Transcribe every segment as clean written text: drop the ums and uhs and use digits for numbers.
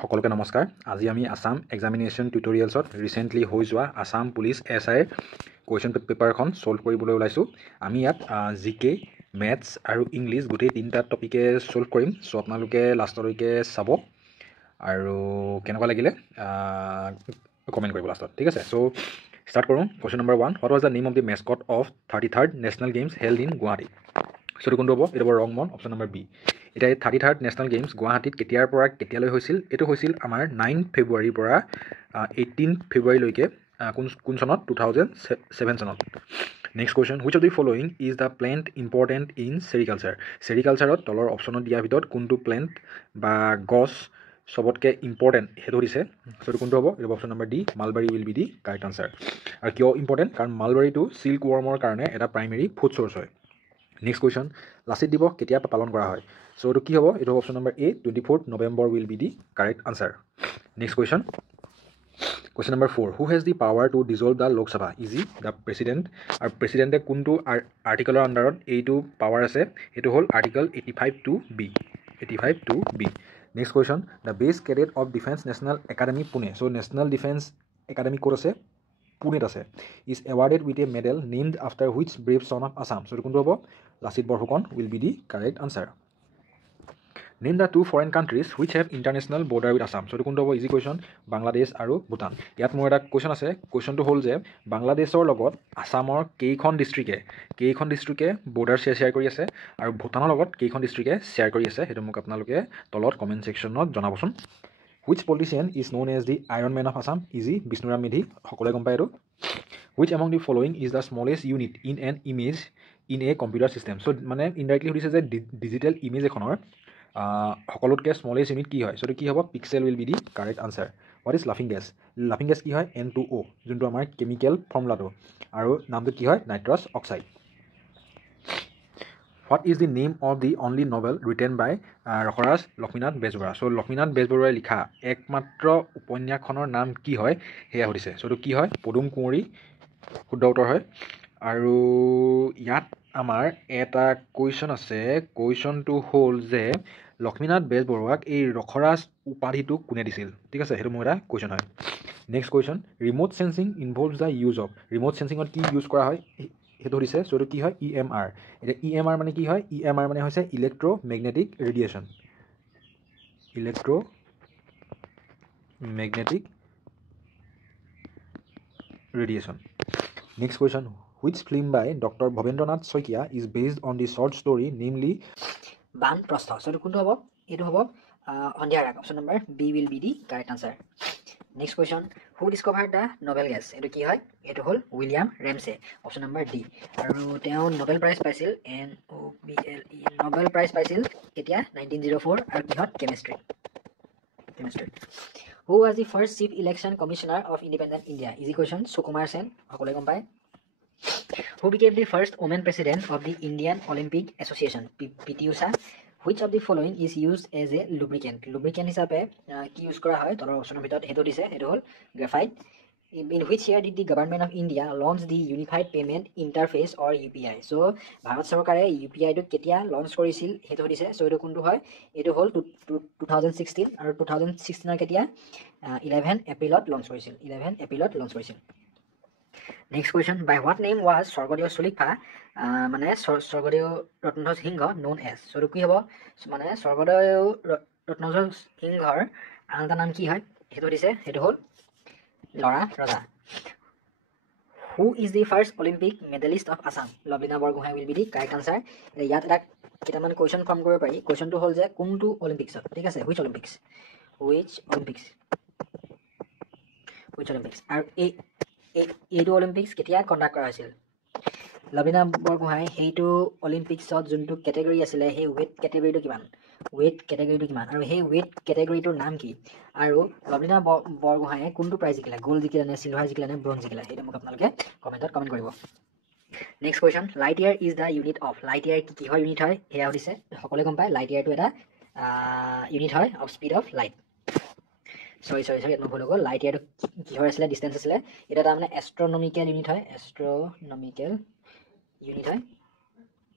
সকলোকে নমস্কাৰ। আজি আমি আসাম এক্সামিনেশ্যন টিউটৰিয়েলছত ৰিচেণ্টলি হৈ যোৱা আসাম পুলিচ এছআইৰ কুৱেশ্যন পেপাৰখন ছল্ভ কৰিবলৈ ওলাইছোঁ। আমি ইয়াত জিকে, মেথছ আৰু ইংলিছ গোটেই তিনিটা টপিকে ছল্ভ কৰিম। চ' আপোনালোকে লাষ্টলৈকে চাব আৰু কেনেকুৱা লাগিলে কমেণ্ট কৰিব লাষ্টত, ঠিক আছে। চ' ষ্টাৰ্ট কৰোঁ। Question number 1, what was the name of the mascot of 33rd national games held in Guwahati? So' কোনটো হ'ব? এইটো হ'ব ৰং মন, অপশ্যন নম্বৰ বি। এতিয়া 33rd নেশ্যনেল গেমছ গুৱাহাটীত কেতিয়াৰ পৰা কেতিয়ালৈ হৈছিল? এইটো হৈছিল আমাৰ 9 ফেব্ৰুৱাৰীৰ পৰা 18 ফেব্ৰুৱাৰীলৈকে। কোন চনত? 2007 চনত। Next question, which of the following is the plant important in sericulture? চেৰিকালচাৰত তলৰ অপশ্যনত দিয়াৰ ভিতৰত কোনটো প্লেণ্ট বা গছ চবতকৈ ইম্পৰ্টেণ্ট সেইটো দিছে। চ' এইটো কোনটো হ'ব? এইটো option number D, mulberry will be the correct answer. আৰু কিয় ইম্পৰ্টেণ্ট? কাৰণ মালবাৰীটো চিল্ক ৱৰ্মৰ কাৰণে এটা প্ৰাইমেৰী ফুড চ'ৰ্চ হয়। নেক্সট কুৱেশ্যন, লাচিত দিৱস কেতিয়া পালন কৰা হয়? চ' এইটো কি হ'ব? এইটো option number A, 24 November will be the correct answer. Next question number 4, who has the power to dissolve the Lok Sabha? Easy, the president. আৰু প্ৰেচিডেণ্টে কোনটো আৰ্টিকলৰ আণ্ডাৰত এইটো পাৱাৰ আছে? সেইটো হ'ল article 85(2)B। Next question, the best cadet of defence national academy Pune. So' national defence academy ক'ত আছে? পুনেত আছে। Is awarded with a medal named after which brave son of Assam? So' এইটো কোনটো হ'ব? Lachit Borphukan will be the correct answer. Name the 2 foreign countries which have international border with Assam? So' এইটো কোনটো হ'ব? ইজি কুৱেশ্যন, বাংলাদেশ আৰু ভূটান। ইয়াত মোৰ এটা কুৱেশ্যন আছে। কুৱেশ্যনটো হ'ল যে বাংলাদেশৰ লগত আছামৰ কেইখন ডিষ্ট্ৰিক্টে বৰ্ডাৰ শ্বেয়াৰ কৰি আছে আৰু ভূটানৰ লগত কেইখন ডিষ্ট্ৰিক্টে শ্বেয়াৰ কৰি আছে? সেইটো মোক আপোনালোকে তলত কমেণ্ট ছেকশ্যনত জনাবচোন। Which politician is known as the iron man of Assam? Easy, Bishnuram Medhi. সকলোৱে গম পায় এইটো। Which among the following is the smallest unit in an image in a computer system? So' মানে ইনডাইৰেক্টলি সুধিছে যে ডিজিটেল ইমেজ এখনৰ সকলোতকৈ স্মলেষ্ট ইউনিট কি হয়? চ' এইটো কি হ'ব? Pixel will be the correct answer. What is লাফিং গেছ? লাফিং গেছ কি হয়? N2O, যোনটো আমাৰ কেমিকেল ফৰ্মুলাটো, আৰু নামটো কি হয়? Nitrous oxide. What is the name of the only novel written by Rasaraj Lakshminath Bezbaruah? So' Lakshminath বেজবৰুৱাই লিখা একমাত্ৰ উপন্যাসখনৰ নাম কি হয় সেয়া সুধিছে। চ' এইটো কি হয়? পদুম কুঁৱৰী, শুদ্ধ উত্তৰ হয়। আৰু ইয়াত আমাৰ এটা কুৱেশ্যন আছে। কুৱেশ্যনটো হ'ল যে লক্ষ্মীনাথ বেজবৰুৱাক এই ৰসৰাজ উপাধিটো কোনে দিছিল? ঠিক আছে, সেইটো মোৰ এটা কুৱেশ্যন হয়। Next question, remote sensing involves the use of? Remote চেন্সিঙত কি ইউজ কৰা হয় সেইটো দিছে। চ' এইটো কি হয়? EMR। এতিয়া EMR মানে কি হয়? EMR মানে হৈছে electromagnetic radiation. Next question, which film by doctor Bhabendranath Saikia is based on the short story namely Banaprastha? So' এইটো কোনটো হ'ব? এইটো হ'ব Sandhya Raag. Option number B will be the correct answer. Next question, who discover the noble gas? এইটো কি হয়? এইটো হ'ল William Ramsay. Option number D. আৰু তেওঁ নবেল প্ৰাইজ পাইছিল NOBLE নবেল প্ৰাইজ পাইছিল কেতিয়া? 1904। আৰু কিহত? কেমেষ্ট্ৰিত। Who was the first chief election commissioner of independent India? Easy question, Sukumar Sen. সকলোৱে গম পায়। Who became the first woman president of the Indian Olympic Association? PT Usha. Which of the following is use as a lubricant? Lubricant হিচাপে কি use কৰা হয়? তলৰ অপশ্যনৰ ভিতৰত সেইটো দিছে। সেইটো হ'ল graphite. In which year did the government of India launch the unified payment interface or UPI? So' Bharat চৰকাৰে UPIটো কেতিয়া লঞ্চ কৰিছিল সেইটো সুধিছে। চ' এইটো কোনটো হয়? এইটো হ'ল 2016। আৰু 2016 কেতিয়া? 11 এপ্ৰিলত লঞ্চ কৰিছিল। Next question, by what name was Swargadeo Chaolifa মানে Swargadeo Ratnadhwaj Singha known as? So' এইটো কি হ'ব? মানে স্বৰ্গদেউ ৰত্নধ্বজ সিংহৰ আন এটা নাম কি হয় সেইটো দিছে। সেইটো হ'ল ল'ৰা ৰজা। হু is the first Olympic medallist of Assam? Lovlina Borgohain will be the correct answer. ইয়াত এটা কেইটামান কুৱেশ্যন ফৰ্ম কৰিব পাৰি। কুৱেশ্যনটো হ'ল যে কোনটো অলিম্পিক্সত? ঠিক আছে, হুইচ অলিম্পিক্স? আৰু এইটো অলিম্পিক্স কেতিয়া কণ্ডাক্ট কৰা হৈছিল? লভলীনা বৰগোহাঁই সেইটো অলিম্পিক্সত যোনটো কেটেগৰী আছিলে সেই ৱেইট কেটেগৰীটো কিমান? আৰু সেই ৱেইট কেটেগৰীটোৰ নাম কি? আৰু লভলীনা বৰগোহাঁয়ে কোনটো প্ৰাইজ জিকিলে? গ'ল্ড জিকিলে নে চিলভাৰ জিকিলে নে ব্ৰঞ্জ জিকিলে? সেইটো মোক আপোনালোকে কমেণ্টত কমেণ্ট কৰিব। Next question, light year is the unit of? Light year কিহৰ ইউনিট হয় সেয়া সুধিছে। সকলোৱে গম পায় লাইট ইয়াৰটো এটা ইউনিট হয় অফ স্পীড অফ লাইট। চৰি ইয়াত মোৰ ভুল হৈ গ'ল। লাইট ইয়াৰটো কিহৰ আছিলে? ডিষ্টেঞ্চ আছিলে। এটা তাৰমানে এষ্ট্ৰনমিকেল ইউনিট হয়।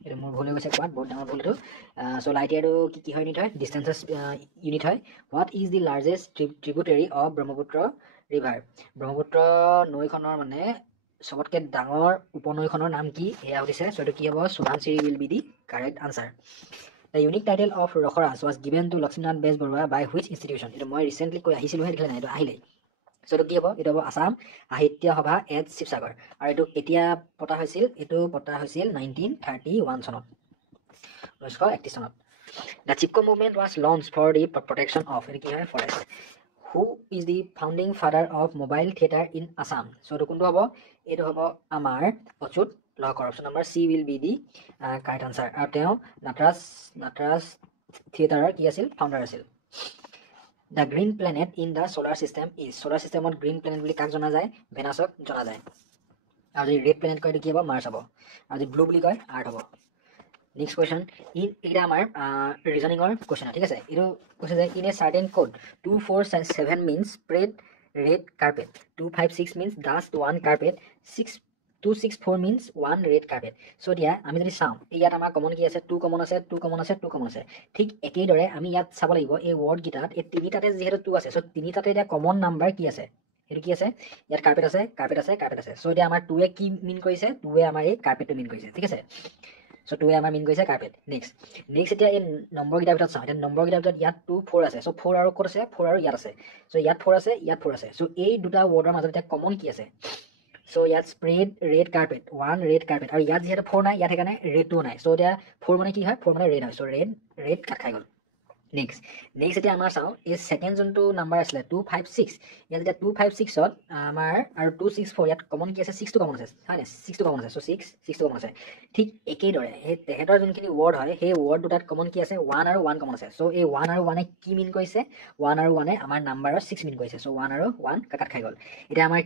এটা মোৰ ভুল হৈ গৈছে কোৱাত বহুত ডাঙৰ ভুল এইটো চ' লাইট ইয়াৰটো কি হয় ইউনিট হয় ডিষ্টেঞ্চেছ ইউনিট হয় what is the largest tributary of Brahmaputra river Brahmaputra নৈখনৰ মানে চবতকৈ ডাঙৰ উপনৈখনৰ নাম কি সেয়া সুধিছে চ' এইটো কি হ'ব Subansiri will be the correct answer the unique title of Rasaraj was given to Lakshminath Bezbaroa by which institution এইটো মই ৰিচেণ্টলি কৈ আহিছিলোঁহে দেখিলে নাই এইটো আহিলে চ' এইটো কি হ'ব এইটো হ'ব আছাম সাহিত্য সভা এট শিৱসাগৰ আৰু এইটো কেতিয়া পতা হৈছিল এইটো পতা হৈছিল 1931 চনত 1931 চনত the Chipko movement was launch for the protection of এইটো কি হয় forest who is the founding father of mobile theatre in Assam so' এইটো কোনটো হ'ব এইটো হ'ব আমাৰ Achyut Lahkar option number C will be the correct answer আৰু তেওঁ নাটৰাজ থিয়েটাৰৰ কি আছিল ফাউণ্ডাৰ আছিল the green planet in the solar system is solar ছিষ্টেমত গ্ৰীণ প্লেনেট বুলি কাক জনা যায় ভেনাছক জনা যায় আৰু যদি ৰেড প্লেনেট কয় এইটো কি হ'ব মাৰ্চ হ'ব আৰু যদি ব্লু বুলি কয় আৰ্থ হ'ব নেক্সট কুৱেশ্যন এইকেইটা আমাৰ ৰিজনিঙৰ কুৱেশ্যন ঠিক আছে এইটো কৈছে যে in a certain code 247 means spread red carpet 256 means dust one carpet 264 means one red carpet so' এতিয়া আমি যদি চাওঁ ইয়াত আমাৰ কমন কি আছে 2 কমন আছে 2 কমন আছে 2 কমন আছে ঠিক একেদৰে আমি ইয়াত চাব লাগিব এই ৱৰ্ডকেইটাত এই তিনিটাতে যিহেতু 2 আছে চ' তিনিটাতে এতিয়া কমন নাম্বাৰ কি আছে সেইটো কি আছে ইয়াত কাৰ্পেট আছে কাৰ্পেট আছে কাৰ্পেট আছে চ' এতিয়া আমাৰ 2 কি মিন কৰিছে 2 আমাৰ এই কাৰ্পেটটো মিন কৰিছে ঠিক আছে চ' 2 আমাৰ মিন কৰিছে কাৰ্পেট নেক্সট এতিয়া এই নম্বৰকেইটাৰ ভিতৰত চাওঁ এতিয়া নম্বৰকেইটাৰ ভিতৰত ইয়াত 2 4 আছে চ' 4 আৰু ক'ত আছে 4 আৰু ইয়াত আছে চ' ইয়াত 4 আছে ইয়াত 4 আছে চ' এই দুটা ৱৰ্ডৰ মাজত এতিয়া কমন কি আছে চ' ইয়াত spread red carpet one red carpet আৰু ইয়াত যিহেতু 4 নাই ইয়াত সেইকাৰণে ৰেডটোও নাই চ' এতিয়া 4 মানে কি হয় 4 মানে ৰেড হয় চ' ৰেড কাট খাই গ'ল নেক্সট এতিয়া আমাৰ চাওঁ এই ছেকেণ্ড যোনটো নাম্বাৰ আছিলে 256 ইয়াত এতিয়া 256ত আমাৰ আৰু 264 ইয়াত কমন কি আছে 6টো কমন আছে হয় নাই 6টো কমন আছে চ' 6টো কমন আছে ঠিক একেদৰে সেই তেহেঁতৰ যোনখিনি ৱৰ্ড হয় সেই ৱৰ্ড দুটাত কমন কি আছে 1 আৰু 1 কমন আছে চ' এই 1 আৰু 1 কি মিন কৰিছে 1 আৰু 1 আমাৰ নাম্বাৰৰ 6 মিন কৰিছে চ' 1 আৰু 1 কাট খাই গ'ল এতিয়া আমাৰ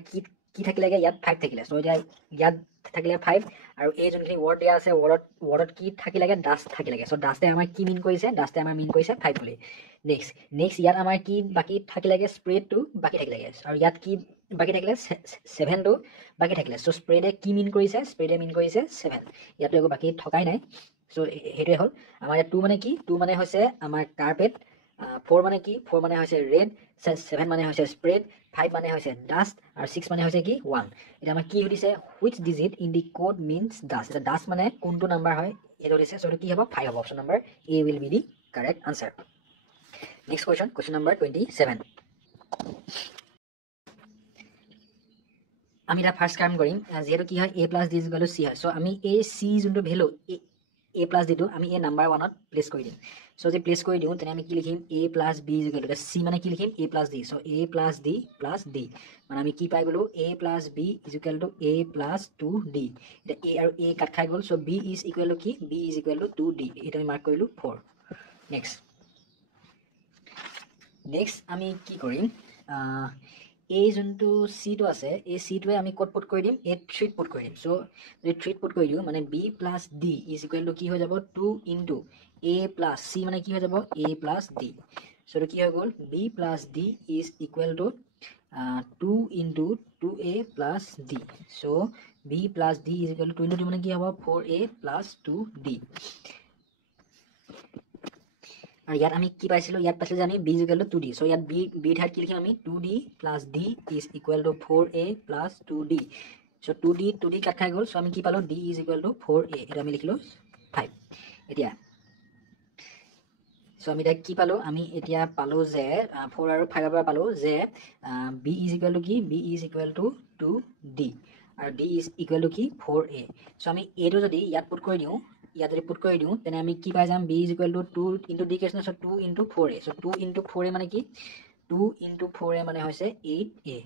কি থাকিলেগৈ ইয়াত 5 থাকিলে চ' এতিয়া ইয়াত থাকিলে 5 আৰু এই যোনখিনি ৱৰ্ড দিয়া আছে ৱৰ্ডত কি থাকিলেগৈ ডাষ্ট থাকিলেগৈ চ' ডাষ্টে আমাৰ কি মিন কৰিছে ডাষ্টে আমাৰ মিন কৰিছে 5 বুলি নেক্সট ইয়াত আমাৰ কি বাকী থাকিলেগৈ স্প্ৰেডটো বাকী থাকিলেগৈ আৰু ইয়াত কি বাকী থাকিলে 7টো বাকী থাকিলে চ' স্প্ৰেডে কি মিন কৰিছে স্প্ৰেডে মিন কৰিছে 7 ইয়াতো একো বাকী থকাই নাই চ' সেইটোৱে হ'ল আমাৰ ইয়াত 2 মানে কি 2 মানে হৈছে আমাৰ কাৰ্পেট 4 মানে কি 4 মানে হৈছে ৰেড 7 মানে হৈছে স্প্ৰেড 5 মানে হৈছে ডাষ্ট আৰু 6 মানে হৈছে কি 1 এতিয়া আমাৰ কি সুধিছে which digit in the code means dust এতিয়া ডাষ্ট মানে কোনটো নাম্বাৰ হয় এইটো সুধিছে চ' এইটো কি হ'ব 5 হ'ব option number A will be the correct answer next question number 27 আমি এটা ফাৰ্ষ্ট কাম কৰিম যিহেতু কি হয় a plus D is equal to C হয় চ' আমি এই চি যোনটো ভেলু a প্লাছ ডিটো আমি এই নাম্বাৰ 1ত প্লেচ কৰি দিম চ' যদি প্লেচ কৰি দিওঁ তেনে আমি কি লিখিম a plus B is equal to C মানে কি লিখিম a plus D so' a plus D মানে আমি কি পাই গ'লো a plus B is equal to a plus 2d এতিয়া a আৰু a কাট খাই গ'ল so' b is equal to কি b is equal to 2d এইটো আমি মাৰ্ক কৰিলোঁ 4 নেক্সট আমি কি কৰিম এই যোনটো চিটো আছে এই চিটোৱে আমি ক'ত পুট কৰি দিম এই 3ত পুট কৰি দিম চ' যদি 3ত পুট কৰি দিওঁ মানে B plus D is equal to কি হৈ যাব 2 ইনটু এ প্লাছ চি মানে কি হৈ যাব এ প্লাছ ডি চ' এইটো কি হৈ গ'ল B plus D is equal to 2 into 2a plus D so' B plus D is equal to 2 into 2 মানে কি হ'ব 4a প্লাছ 2d আৰু ইয়াত আমি কি পাইছিলোঁ ইয়াত পাইছিলোঁ যে আমি B is equal to 2d so' ইয়াত বি ঠাইত কি লিখিম আমি 2d plus d is equal to 4a plus 2d so' 2d cut খাই গ'ল চ' আমি কি পালোঁ d is equal to 4a এইটো আমি লিখিলোঁ 5 এতিয়া চ' আমি এতিয়া কি পালোঁ আমি এতিয়া পালোঁ যে 4 আৰু 5ৰ পৰা পালোঁ যে b ইজ ইকুৱেল টু কি b is equal to 2d আৰু d ইজ ইকুৱেল টু কি 4a চ' আমি এইটো যদি ইয়াত পুট কৰি দিওঁ ইয়াত যদি পুট কৰি দিওঁ তেনে আমি কি পাই যাম b is equal to 2 into d কৈছে চ' 2 ইনটু 4a চ' 2 ইনটু 4a মানে কি 2 ইনটু 4a মানে হৈছে 8a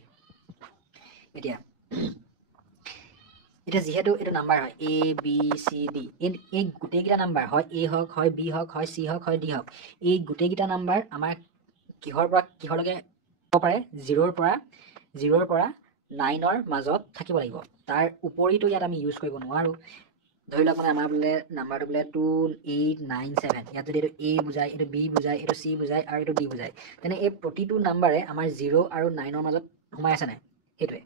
এতিয়া যিহেতু এইটো নাম্বাৰ হয় a b c d এই গোটেইকেইটা নাম্বাৰ হয় a হওক হয় b হওক হয় c হওক হয় d হওক এই গোটেইকেইটা নাম্বাৰ আমাৰ কিহৰ পৰা কিহৰলৈকে হ'ব পাৰে 0ৰ পৰা 9ৰ মাজত থাকিব লাগিব তাৰ উপৰিতো ইয়াত আমি ইউজ কৰিব নোৱাৰোঁ ধৰি লওক মানে আমাৰ বোলে নাম্বাৰটো বোলে 2 8 9 7 ইয়াত যদি এইটো a বুজায় এইটো b বুজায় এইটো c বুজায় আৰু এইটো d বুজায় তেনে এই প্ৰতিটো নাম্বাৰে আমাৰ 0 আৰু 9ৰ মাজত সোমাই আছে নাই সেইটোৱে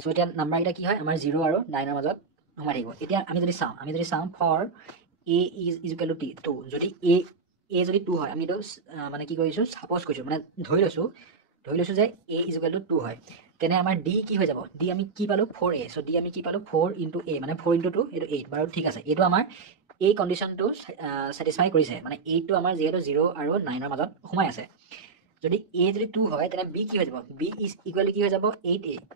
চ' এতিয়া নাম্বাৰকেইটা কি হয় আমাৰ 0 আৰু 9ৰ মাজত সোমাই থাকিব এতিয়া আমি যদি চাওঁ for A is equal to 2 যদি এ যদি 2 হয় আমি এইটো মানে কি কৰিছোঁ ছাপ'জ কৰিছোঁ মানে ধৰি লৈছোঁ যে এ ইজ ইকুৱেল টু 2 হয় তেনে আমাৰ ডি কি হৈ যাব ডি আমি কি পালোঁ 4a চ' ডি আমি কি পালোঁ 4 ইনটু এ মানে 4 ইনটু 2 এইটো 8 বাৰু ঠিক আছে এইটো আমাৰ এই কণ্ডিশ্যনটো ছেটিছফাই কৰিছে মানে 8টো আমাৰ যিহেতু 0 আৰু 9ৰ মাজত সোমাই আছে যদি এ যদি 2 হয় তেনে বি কি হৈ যাব বি ইজ ইকুৱেল কি হৈ যাব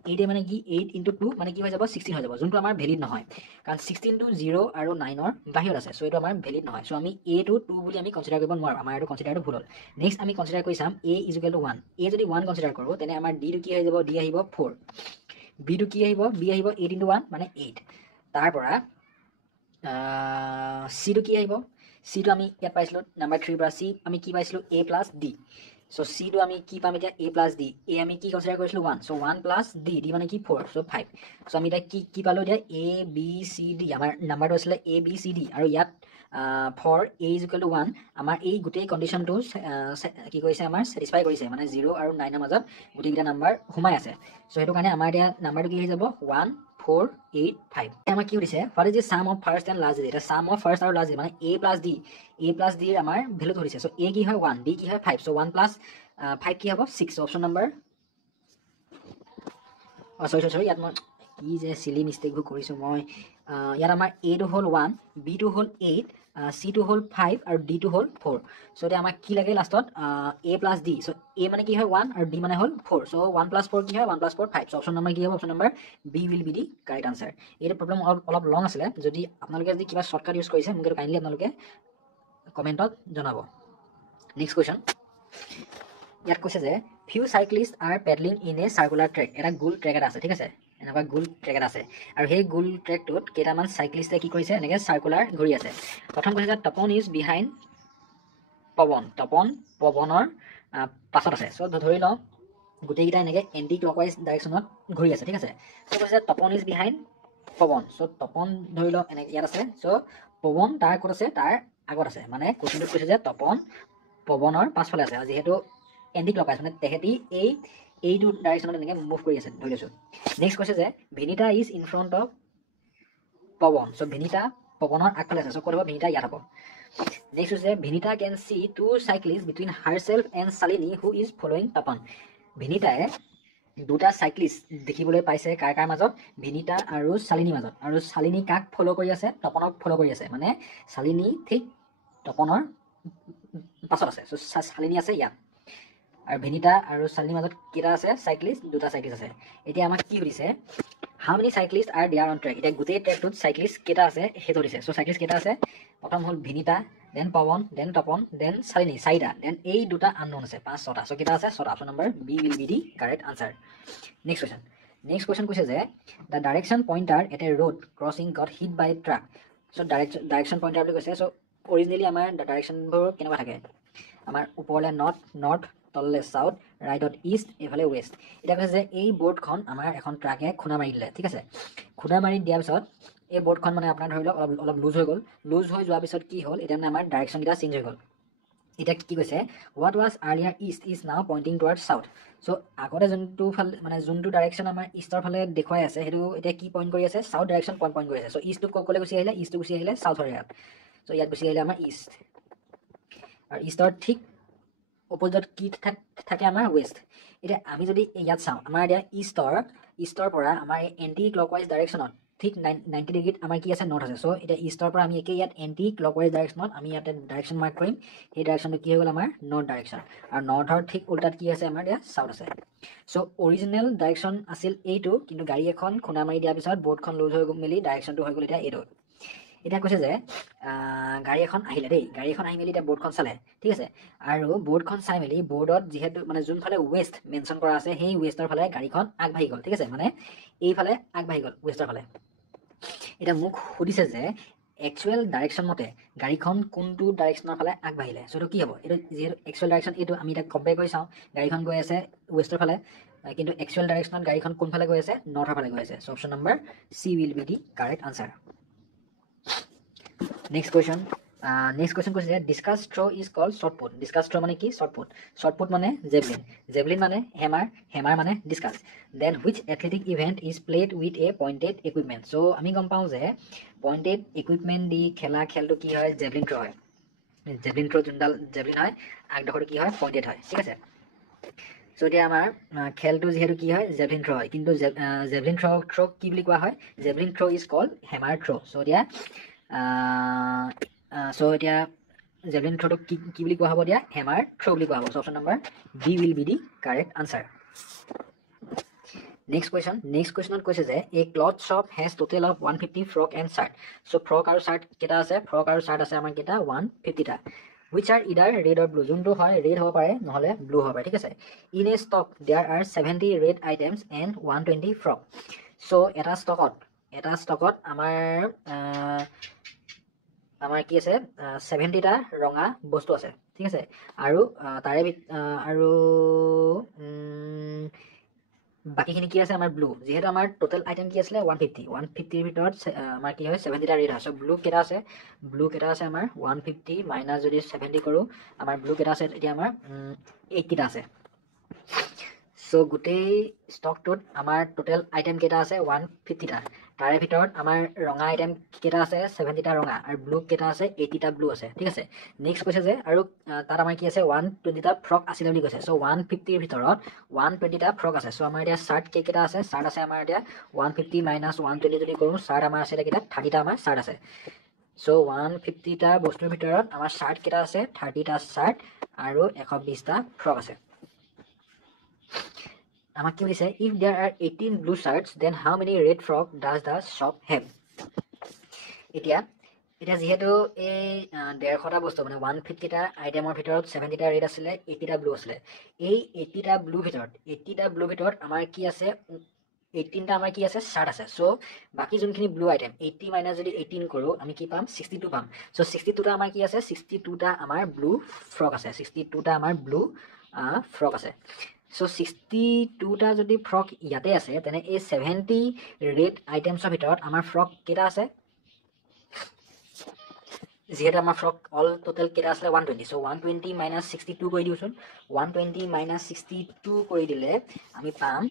8a মানে কি 8 ইনটু 2 মানে কি হৈ যাব 16 হৈ যাব যোনটো আমাৰ ভেলিড নহয় কাৰণ 16টো 0 আৰু 9ৰ বাহিৰত আছে চ' এইটো আমাৰ ভেলিড নহয় চ' আমি এটো 2 বুলি আমি কনচিডাৰ কৰিব নোৱাৰোঁ আমাৰ এইটো কনচিডাৰটো ভুল হ'ল নেক্সট আমি কনচিডাৰ কৰি চাম এ ইজ ইকুৱেল টু 1 এ যদি 1 কনচিডাৰ কৰোঁ তেনে আমাৰ ডিটো কি হৈ যাব ডি আহিব 4 বিটো কি আহিব বি আহিব 8 ইনটু 1 মানে 8 তাৰ পৰা চিটো কি আহিব চিটো আমি ইয়াত পাইছিলোঁ নাম্বাৰ 3 পৰা চি আমি কি পাইছিলোঁ এ প্লাছ ডি চ' চিটো আমি কি পাম এতিয়া এ প্লাছ ডি এ আমি কি কনচিডাৰ কৰিছিলোঁ 1 চ' 1 প্লাছ ডি ডি মানে কি 4 চ' 5 চ' আমি এতিয়া কি পালোঁ এতিয়া এ বি চি ডি আমাৰ নাম্বাৰটো আছিলে এ বি চি ডি আৰু ইয়াত for A is equal to 1 আমাৰ এই গোটেই কণ্ডিশ্যনটো কি কৰিছে আমাৰ ছেটিছফাই কৰিছে মানে 0 আৰু 9ৰ মাজত গোটেইকেইটা নাম্বাৰ সোমাই আছে চ' সেইটো কাৰণে আমাৰ এতিয়া নাম্বাৰটো কি হৈ যাব 1 4 8 5 আমাৰ কি সুধিছে হোৱাট ইজ দি চাম অফ ফাৰ্ষ্ট এণ্ড লাষ্ট এতিয়া চাম অফ ফাৰ্ষ্ট আৰু লাষ্ট মানে এ প্লাছ ডিৰ আমাৰ ভেলুটো সুধিছে চ' এ কি হয় 1 ডি কি হয় 5 চ' 1 প্লাছ 5 কি হ'ব 6 অপশ্যন নম্বৰ চৰি ইয়াত মই কি যে চিলি মিষ্টেকবোৰ কৰিছোঁ মই ইয়াত আমাৰ এটো হ'ল 1 বিটো হ'ল 8 চিটো হ'ল 5 আৰু ডিটো হ'ল 4 চ' এতিয়া আমাক কি লাগে লাষ্টত এ প্লাছ ডি চ' এ মানে কি হয় 1 আৰু ডি মানে হ'ল 4 চ' 1 প্লাছ 4 কি হয় 1 প্লাছ 4 5 চ' অপশ্যন নম্বৰ কি হ'ব option number B will be the correct answer এইটো প্ৰব্লেম অলপ লং আছিলে যদি আপোনালোকে যদি কিবা শ্বৰ্টকাট ইউজ কৰিছে মোক এইটো কাইণ্ডলি আপোনালোকে কমেণ্টত জনাব নেক্সট কুৱেশ্যন ইয়াত কৈছে যে few cyclist R peddling in a circular track এটা গোল ট্ৰেক এটা আছে ঠিক আছে এনেকুৱা গোল ট্ৰেক এটা আছে আৰু সেই গোল ট্ৰেকটোত কেইটামান চাইক্লিষ্টে কি কৰিছে এনেকৈ চাৰ্কুলাৰ ঘূৰি আছে প্ৰথম কৈছে যে তপন ইজ বিহাইণ্ড পৱনৰ পাছত আছে চ' ধৰি লওঁ গোটেইকেইটা এনেকৈ এণ্টি ক্লকৱাইজ ডাইৰেকশ্যনত ঘূৰি আছে ঠিক আছে চ' কৈছে তপন ইজ বিহাইণ্ড পৱন চ' তপন ধৰি লওক এনেকৈ ইয়াত আছে চ' পৱন তাৰ ক'ত আছে তাৰ আগত আছে মানে কুৱেশ্যনটোত কৈছে যে তপন পৱনৰ পাছফালে আছে আৰু যিহেতু এণ্টি ক্লকৱাইজ মানে তেহেঁতি এইটো ডাইৰেকশ্যনত এনেকৈ মুভ কৰি আছে ধৰি লৈছোঁ নেক্সট কৈছে যে Vinita is in front of পৱন চ' ভিনিতা পৱনৰ আগফালে আছে চ' ক'ত হ'ব ভিনিতা ইয়াত হ'ব নেক্সট হৈছে Vinita can see two cyclist between herself and Shalini who is following Tapan ভিনিতাই দুটা চাইক্লিষ্ট দেখিবলৈ পাইছে কাৰ মাজত ভিনিতা আৰু শালিনীৰ মাজত আৰু শালিনী কাক ফ'ল' কৰি আছে তপনক ফ'ল' কৰি আছে মানে শালিনী ঠিক তপনৰ পাছত আছে চ' শালিনী আছে ইয়াত আৰু ভিনিতা আৰু শালিনীৰ মাজত কেইটা আছে চাইক্লিষ্ট দুটা চাইক্লিষ্ট আছে এতিয়া আমাক কি সুধিছে how many cyclist are there on track এতিয়া গোটেই ট্ৰেকটোত চাইক্লিষ্ট কেইটা আছে সেইটো সুধিছে চ' চাইক্লিষ্ট কেইটা আছে প্ৰথম হ'ল ভিনিতা দেন পৱন দেন তপন দেন শালিনী চাৰিটা দেন এই দুটা আননোন আছে 5-6টা চ' কেইটা আছে 6টা option number B will be the correct answer next question কৈছে যে the direction pointer at a road crossing got hit by truck so' direction pointer বুলি কৈছে চ' অৰিজিনেলি আমাৰ ডাইৰেকশ্যনবোৰ কেনেকুৱা থাকে আমাৰ ওপৰলৈ নৰ্থ তললৈ চাউথ ৰাইটত ইষ্ট এইফালে ৱেষ্ট এতিয়া কৈছে যে এই বৰ্ডখন আমাৰ এখন ট্ৰাকে খুন্দা মাৰি দিলে ঠিক আছে খুন্দা মাৰি দিয়াৰ পিছত এই বৰ্ডখন মানে আপোনাৰ ধৰি লওক অলপ লুজ হৈ গ'ল লুজ হৈ যোৱাৰ পিছত কি হ'ল এতিয়া মানে আমাৰ ডাইৰেকশ্যনকেইটা চেঞ্জ হৈ গ'ল এতিয়া কি কৈছে what was earlier east is now pointing toward south so' আগতে যোনটো ডাইৰেকশ্যন আমাৰ ইষ্টৰ ফালে দেখুৱাই আছে সেইটো এতিয়া কি পইণ্ট কৰি আছে চাউথ ডাইৰেকশ্যন পইণ্ট কৰি আছে চ' ইষ্টটো ক'লৈ গুচি আহিলে ইষ্টটো গুচি আহিলে চাউথৰ ইয়াত চ' ইয়াত গুচি আহিলে আমাৰ ইষ্ট আৰু ইষ্টৰ ঠিক অপজিটত কি থাকে আমাৰ ৱেষ্ট এতিয়া আমি যদি ইয়াত চাওঁ আমাৰ এতিয়া ইষ্টৰ পৰা আমাৰ এণ্টি ক্লকৱাইজ ডাইৰেকশ্যনত ঠিক 90 ডিগ্ৰীত আমাৰ কি আছে নৰ্থ আছে চ' এতিয়া ইষ্টৰ পৰা আমি একেই ইয়াত এণ্টি ক্লকৱাইজ ডাইৰেকশ্যনত আমি ইয়াতে ডাইৰেকশ্যন মাৰ্ক কৰিম সেই ডাইৰেকশ্যনটো কি হৈ গ'ল আমাৰ নৰ্থ ডাইৰেকশ্যন আৰু নৰ্থৰ ঠিক উল্টাত কি আছে আমাৰ এতিয়া চাউথ আছে চ' অৰিজিনেল ডাইৰেকশ্যন আছিল এইটো কিন্তু গাড়ী এখন খুন্দা মাৰি দিয়াৰ পিছত বৰ্ডখন লুজ হৈ মেলি ডাইৰেকশ্যনটো হৈ গ'ল এতিয়া এইটো এতিয়া কৈছে যে গাড়ী এখন আহিলে দেই গাড়ী এখন আহি মেলি এতিয়া বৰ্ডখন চালে ঠিক আছে আৰু বৰ্ডখন চাই মেলি বৰ্ডত যিহেতু মানে যোনফালে ৱেষ্ট মেনশ্যন কৰা আছে সেই ৱেষ্টৰ ফালে গাড়ীখন আগবাঢ়ি গ'ল ঠিক আছে মানে এইফালে আগবাঢ়ি গ'ল ৱেষ্টৰ ফালে এতিয়া মোক সুধিছে যে একচুৱেল ডাইৰেকশ্যন মতে গাড়ীখন কোনটো ডাইৰেকশ্যনৰ ফালে আগবাঢ়িলে চ' এইটো কি হ'ব এইটো যিহেতু একচুৱেল ডাইৰেকশ্যন এইটো আমি এতিয়া কম্পেয়াৰ কৰি চাওঁ গাড়ীখন গৈ আছে ৱেষ্টৰ ফালে কিন্তু একচুৱেল ডাইৰেকশ্যনত গাড়ীখন কোনফালে গৈ আছে নৰ্থৰ ফালে গৈ আছে so' option number C will be the correct answer next question next question কৈছে যে discus throw' is called shot put. Discus throw' মানে কি? Shot put. শ্বৰ্ট পুট মানে জেভলিন, জেভলিন মানে হেমাৰ, হেমাৰ মানে discus. Then which athletic event is played with a pointed equipment. So' আমি গম পাওঁ যে পইণ্টেড ইকুইপমেণ্ট দি খেলা খেলটো কি হয়? জেভলিন থ্ৰ' হয়। জেভলিন থ্ৰ' যোনডাল জেভলিন হয় আগডোখৰটো কি হয়? পইণ্টেড হয়, ঠিক আছে। চ' এতিয়া আমাৰ খেলটো যিহেতু কি হয়? জেভলিন থ্ৰ' হয়, কিন্তু জেভলিন থ্ৰ' কি বুলি কোৱা হয়? Javelin throw' is called hammer throw'. So' এতিয়া জেভলিন থ্ৰ'টোক কি বুলি কোৱা হ'ব? এতিয়া হেমাৰ থ্ৰ' বুলি কোৱা হ'ব। So' option number B will be the correct answer. Next কুৱেশ্যনত কৈছে যে a cloth shop has total of 150 frock and shirt. So' frock আৰু চাৰ্ট কেইটা আছে? ফ্ৰক আৰু চাৰ্ট আছে আমাৰ কেইটা? 150টা। which are either red or blue, যোনটো হয় ৰেড হ'ব পাৰে নহ'লে ব্লু হ'ব পাৰে, ঠিক আছে। In a stock there are 70 red items and 120 frock. So' এটা ষ্টকত আমাৰ কি আছে? 70টা ৰঙা বস্তু আছে, ঠিক আছে। আৰু আৰু বাকীখিনি কি আছে? আমাৰ ব্লু। যিহেতু আমাৰ টোটেল আইটেম কি আছিলে? 150ৰ ভিতৰত আমাৰ কি হয়? 70টা ৰেড হয়। চ' ব্লু কেইটা আছে? ব্লু কেইটা আছে আমাৰ 150 মাইনাছ যদি 70 কৰোঁ, আমাৰ ব্লু কেইটা আছে? এতিয়া আমাৰ 8কেইটা আছে। চ' গোটেই ষ্টকটোত আমাৰ টোটেল আইটেম কেইটা আছে? 150টা। তাৰে ভিতৰত আমাৰ ৰঙা আইটেম কেইটা আছে? 70টা ৰঙা। আৰু ব্লু কেইটা আছে? 80টা ব্লু আছে, ঠিক আছে। নেক্সট কৈছে যে আৰু তাত আমাৰ কি আছে? 120টা ফ্ৰক আছিলে বুলি কৈছে। চ' 150ৰ ভিতৰত 120টা ফ্ৰক আছে। চ' আমাৰ এতিয়া চাৰ্ট কেইটা আছে? চাৰ্ট আছে আমাৰ এতিয়া 150 মাইনাছ 120 যদি কৰোঁ, চাৰ্ট আমাৰ আছে এতিয়া 30টা আমাৰ চাৰ্ট আছে। চ' 150টা বস্তুৰ ভিতৰত আমাৰ চাৰ্ট কেইটা আছে? 30টা চাৰ্ট আৰু 120টা ফ্ৰক আছে। আমাক কি সুধিছে? If there are 18 blue shirts then how many red frock does the shop have. এতিয়া যিহেতু এই 150টা বস্তু মানে 150টা আইটেমৰ ভিতৰত 70টা ৰেড আছিলে, 80টা ব্লু আছিলে। এই 80টা ব্লু ভিতৰত আমাৰ কি আছে? 18টা আমাৰ কি আছে? চাৰ্ট আছে। চ' বাকী যোনখিনি ব্লু আইটেম 80 মাইনাছ যদি 18 কৰোঁ, আমি কি পাম? 62 পাম। চ' 62টা আমাৰ কি আছে? 62টা আমাৰ ব্লু ফ্ৰক আছে। 62টা আমাৰ ব্লু ফ্ৰক আছে। চ' 62টা যদি ফ্ৰক ইয়াতে আছে, তেনে এই 70 ৰেড আইটেমছৰ ভিতৰত আমাৰ ফ্ৰক কেইটা আছে? যিহেতু আমাৰ ফ্ৰক অল টোটেল কেইটা আছিলে? 120। চ' 120 মাইনাছ 62 কৰি দিওঁচোন। 120 মাইনাছ 62 কৰি দিলে আমি পাম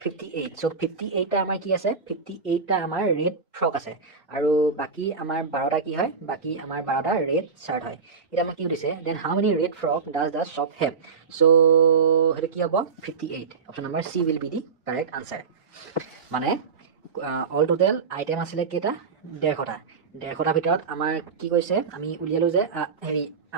58। চ' 58টা আমাৰ কি আছে? 58টা আমাৰ ৰেড ফ্ৰক আছে। আৰু বাকী আমাৰ 12টা কি হয়? বাকী আমাৰ 12টা ৰেড চাৰ্ট হয়। এতিয়া আমাক কি সুধিছে? Then how many red frock does the shop have. So' সেইটো কি হ'ব? 58। Option number C will be the correct answer. মানে অল টোটেল আইটেম আছিলে কেইটা? 150টা ভিতৰত আমাৰ কি কৈছে? আমি উলিয়ালোঁ যে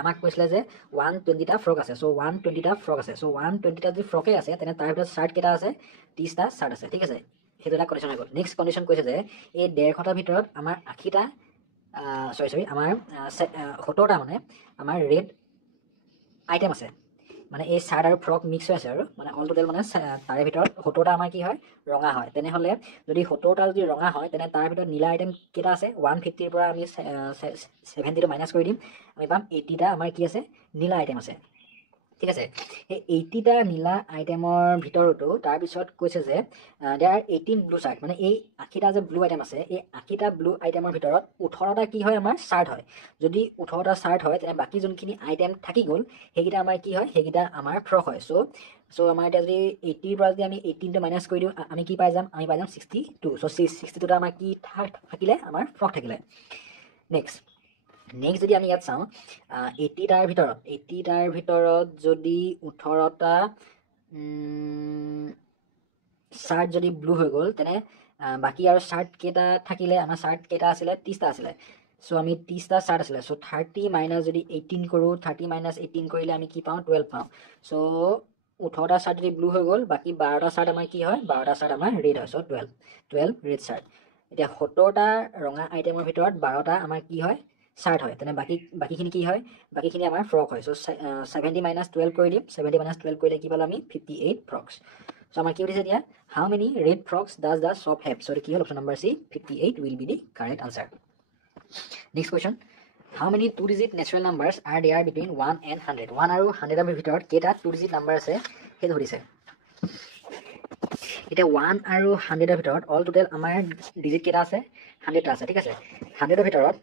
আমাক কৈছিলে যে 120টা ফ্ৰক আছে। চ' 120টা ফ্ৰক আছে। চ' 120টা যদি ফ্ৰকে আছে, তেনে তাৰ ভিতৰত চাৰ্ট কেইটা আছে? 30টা চাৰ্ট আছে, ঠিক আছে। সেইটো এটা কণ্ডিশ্যন হৈ গ'ল। নেক্সট কণ্ডিশ্যন কৈছে যে এই 150টাৰ ভিতৰত আমাৰ 80টা আমাৰ 70টা মানে আমাৰ ৰেড আইটেম আছে। মানে এই চাৰ্ট আৰু ফ্ৰক মিক্স হৈ আছে আৰু মানে অল টোটেল মানে তাৰে ভিতৰত 70টা আমাৰ কি হয়? ৰঙা হয়। তেনেহ'লে যদি 70টা যদি ৰঙা হয়, তেনে তাৰ ভিতৰত নীলা আইটেম কেইটা আছে? 150ৰ পৰা আমি 70টো মাইনাছ কৰি দিম, আমি পাম 80টা আমাৰ কি আছে? নীলা আইটেম আছে, ঠিক আছে। সেই 80টা নীলা আইটেমৰ ভিতৰতো তাৰপিছত কৈছে যে দেয়াৰ আৰ 18 ব্লু চাৰ্ট। মানে এই 80টা যে ব্লু আইটেম আছে, এই 80টা ব্লু আইটেমৰ ভিতৰত 18টা কি হয়? আমাৰ চাৰ্ট হয়। যদি 18টা চাৰ্ট হয়, তেনে বাকী যোনখিনি আইটেম থাকি গ'ল, সেইকেইটা আমাৰ কি হয়? সেইকেইটা আমাৰ ফ্ৰক হয়। চ' আমাৰ এতিয়া যদি 80ৰ পৰা যদি আমি 18টো মাইনাছ কৰি দিওঁ, আমি কি পাই যাম? আমি পাই যাম 62। চ' 62টা আমাৰ কি থাকিলে? আমাৰ ফ্ৰক থাকিলে। নেক্সট যদি আমি ইয়াত চাওঁ 80টাৰ ভিতৰত যদি 18টা চাৰ্ট যদি ব্লু হৈ গ'ল, তেনে বাকী আৰু চাৰ্ট কেইটা থাকিলে? আমাৰ চাৰ্ট কেইটা আছিলে? 30টা আছিলে। চ' আমি 30টা চাৰ্ট আছিলে। চ' 30 মাইনাছ যদি 18 কৰোঁ, 30 মাইনাছ 18 কৰিলে আমি কি পাওঁ? 12 পাওঁ। চ' 18টা চাৰ্ট যদি ব্লু হৈ গ'ল, বাকী 12টা চাৰ্ট আমাৰ কি হয়? 12টা চাৰ্ট আমাৰ ৰেড হয়। চ' 12 ৰেড চাৰ্ট। এতিয়া 70টা ৰঙা আইটেমৰ ভিতৰত 12টা আমাৰ কি হয়? চাৰ্ট হয়। তেনে বাকীখিনি কি হয়? বাকীখিনি আমাৰ ফ্ৰক হয়। চ' 70 মাইনাছ 12 কৰি দিম। 70 মাইনাছ 12 কৰিলে কি পালোঁ আমি? 58 ফ্ৰকছ। চ' আমাৰ কি সুধিছে এতিয়া? How many red frocks does the shop have. So' কি হ'ল? Option number C 58 will be the correct answer. Next question, how many 2 digit natural numbers are there between 1 and 100। 1 আৰু 100ৰ ভিতৰত কেইটা 2 ডিজিট নাম্বাৰ আছে সেইটো সুধিছে। এতিয়া 1 আৰু 100ৰ ভিতৰত অল টোটেল আমাৰ ডিজিট কেইটা আছে? 100টা আছে, ঠিক আছে। 100ৰ ভিতৰত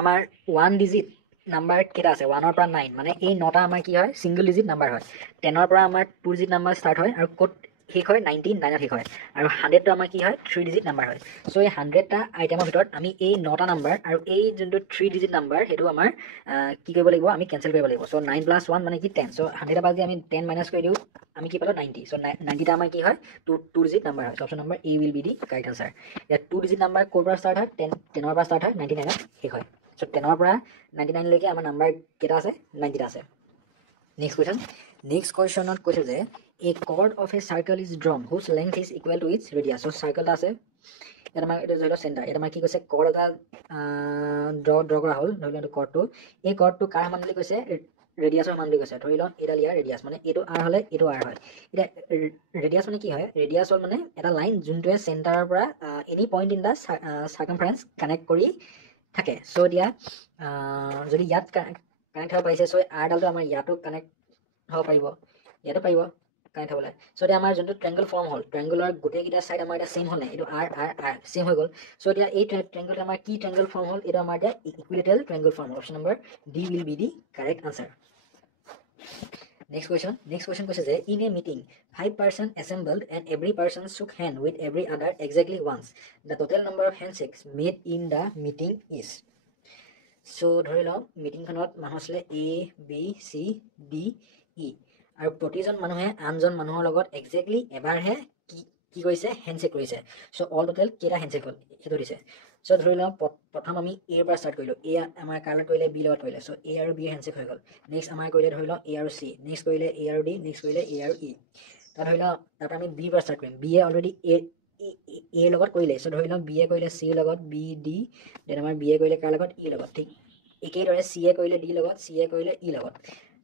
আমাৰ 1 ডিজিট নাম্বাৰ কেইটা আছে 1 ৰ পৰা 9 মানে এই 9টা আমাৰ কি হয় সিঙ্গল ডিজিট নাম্বাৰ হয় 10 ৰ পৰা আমাৰ 2 ডিজিট নাম্বাৰ ষ্টাৰ্ট হয় আৰু ক'ত শেষ হয় 99 ত শেষ হয় আৰু 100 টো আমাৰ কি হয় 3 ডিজিট নাম্বাৰ হয় সো এই 100টা আইটেমৰ ভিতৰত আমি এই 9টা নাম্বাৰ আৰু এই যোনটো 3 ডিজিট নাম্বাৰ হেতু আমাৰ কি কৰিব লাগিব আমি কেনসেল কৰিব লাগিব সো 9 + 1 মানে কি 10 সো 100 টা বাদ দি আমি 10 মাইনাস কৰি দিও আমি কি পালো 90 সো 90 টা আমাৰ কি হয় 2 ডিজিট নাম্বাৰ হয় option number A will be the correct answer ইয়া 2 ডিজিট নাম্বাৰ ক'ৰ পৰা ষ্টাৰ্ট হয় 10 ৰ পৰা ষ্টাৰ্ট হয় 99 ত শেষ হয় সো 10 ৰ পৰা 99 লৈকে আমাৰ নাম্বাৰ কেইটা আছে 90 টা আছে next question ত কৈছে যে a chord of a circle is drawn whose length is equal to its radius so circle টা আছে এটা আমাৰ এটা ধৰিলো সেন্টাৰ এটা আমাৰ কি কৈছে chord এটা ড্ৰ কৰা হল ধৰিলো এটা chord টো এই chord টো কাৰ সমান বুলি কৈছে ৰেডিয়াছৰ সমান বুলি কৈছে ধৰিলো এটা ইয়াৰ ৰেডিয়াছ মানে এটো r হলে এটো r হয় এটা ৰেডিয়াছ মানে কি হয় ৰেডিয়াছ হল মানে এটা লাইন যোনটোৱে সেন্টাৰৰ পৰা any point in the circumference connect কৰি থাকে সো দিয়া যদি ইয়াত কানেক্ট হ'ব পাৰিছে সো r ডালটো আমাৰ ইয়াতো কানেক্ট হ'ব পাৰিব ইয়াতো পাৰিব কানেক্ট হ'বলে সো এতিয়া আমাৰ যোনটো ট্ৰায়াঙ্গল ফৰ্ম হ'ল ট্ৰায়াঙ্গলৰ গোটেইকেইটা সাইড আমাৰ এটা সেম হ'ল নাই এটো r r r সেম হৈ গ'ল সো এতিয়া এই ট্ৰায়াঙ্গলটো আমাৰ কি ট্ৰায়াঙ্গল ফৰ্ম হ'ল এটা আমাৰ এতিয়া equilateral ট্ৰায়াঙ্গল form option number D will be the correct answer next question কৈছে যে in a meeting 5 person assembled and every person shook hand with every other exactly once the total number of handshakes made in the meeting is so ধৰি লও মিটিংখনত মানুহ আছিলে a b c d e আৰু প্ৰতিজন মানুহে আনজন মানুহৰ লগত এক্স্যাক্টলি এবাৰহে কি কৰিছে হ্যান্ডশেক কৰিছে সো অল টোটাল কেইটা হ্যান্ডশেক হ'ল হেতু দিছে সো ধৰি লও প্ৰথম আমি a ৰ পৰা ষ্টাৰ্ট কৰিলো a আমাৰ কালাৰ কৰিলে b লগত কৰিলে সো a আৰু b হ্যান্ডশেক হৈ গ'ল নেক্সট আমাৰ কৰিলে ধৰি লও a আৰু c নেক্সট কৰিলে a আৰু d নেক্সট কৰিলে a আৰু e তাৰ ধৰি লও তাৰ আমি b ৰ পৰা ষ্টাৰ্ট কৰিম b এ অলৰেডি a লগত কৰিলে সো ধৰি লও b এ কৰিলে c লগত b d দেন আমাৰ b এ কৰিলে কাৰ লগত e লগত ঠিক একেদৰে c এ কৰিলে d লগত c এ কৰিলে e লগত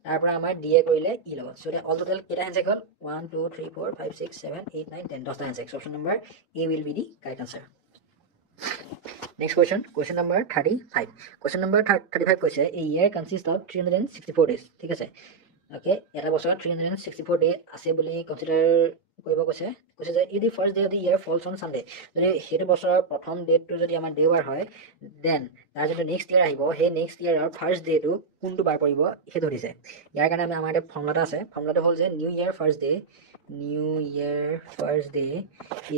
তাৰ পৰা আমাৰ d এ কৰিলে e লগত সো অল টোটাল কেইটা হ্যান্ডশেক হ'ল 1 2 3 4 5 6 7 8 9 10 10টা handshake option number a will be the correct answer next question number 35 question number 35 কৈছে a year consists of 364 days ঠিক আছে ওকে এটা বছৰত 364 ডে আছে বুলি কনসিডাৰ কৰিব কৈছে যে if the first day of the year falls on Sunday যদি হেতু বছৰৰ প্ৰথম ডেটটো যদি আমাৰ দেওবাৰ হয় দেন তাৰ যদি নেক্সট ইয়াৰ আহিব হে নেক্সট ইয়াৰৰ ফাৰ্স্ট ডেটো কোনটো বাৰ পৰিব হেতু দিছে ইয়াৰ কাৰণে আমাৰ এটা ফৰ্মুলা আছে ফৰ্মুলাটো হ'ল যে new year first day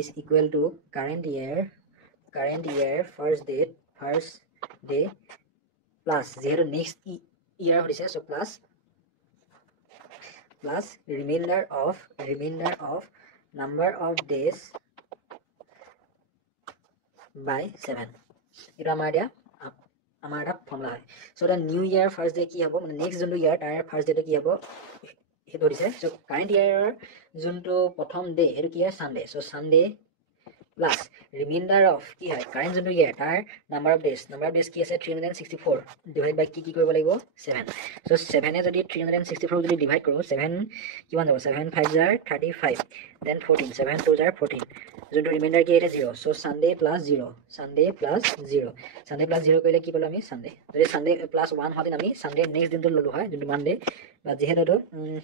is equal to current year first day plus যেহেতু next year হৈছে so plus remainder of number of days by 7 এটা আমাৰ এটা ফৰ্মুলা হয় so the new year first day কি হ'ব মানে নেক্সট যোনটো ইয়াৰ তাৰ ফাৰ্স্ট ডেটো কি হ'ব হেতু দিছে সো কাৰেন্ট ইয়াৰৰ যোনটো প্ৰথম ডে এটো কি হয় Sunday so Sunday plus remainder of কি হয় কারেন্ট যোনটো ইয়াৰ তাৰ নাম্বাৰ অফ ডেজ কি আছে 364 ডিভাইড বাই কি কৰিব লাগিব 7 সো 7 এ যদি 364 যদি ডিভাইড কৰো 7 কিমান যাব 7 5 জাৰ 35 দেন 14 7 2 জাৰ 14 যোনটো ৰিমাইন্ডাৰ কি এটা 0 সো সানডে প্লাস 0 কৰিলে কি পালো আমি সানডে যদি সানডে প্লাস 1 হতে আমি সানডে নেক্সট দিনটো ললো হয় যোনটো মানডে বা যেহেতু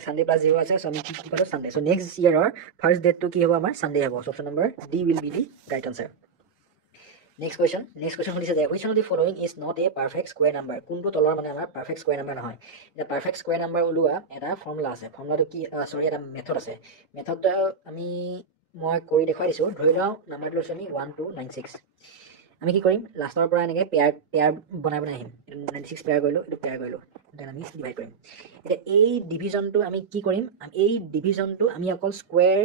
সানডে প্লাস 0 আছে সো আমি কি পালো সানডে সো নেক্সট ইয়াৰৰ ফাৰ্স্ট ডেটটো কি হ'ব আমাৰ সানডে হ'ব option number D will be the right answer next question হৈছে যে which one of the following is not a perfect square number কোনটো তলৰ মানে আমাৰ perfect square number নহয় এটা perfect square number ওলোৱা এটা ফৰ্মুলা আছে ফৰ্মুলাটো কি সৰি এটা মেথড আছে মেথডটা মই কৰি দেখাই দিছো ধৰি লও নাম্বাৰটো লৈছো আমি 1296 আমি কি কৰিম লাষ্টৰ পৰা এনেকৈ পেয়াৰ বনাই আহিম 96 পেয়াৰ কৰিলো এটো পেয়াৰ কৰিলো দেন আমি ডিভাইড কৰিম এটা এই ডিভিজনটো আমি কি কৰিম এই ডিভিজনটো আমি অকল স্কয়াৰ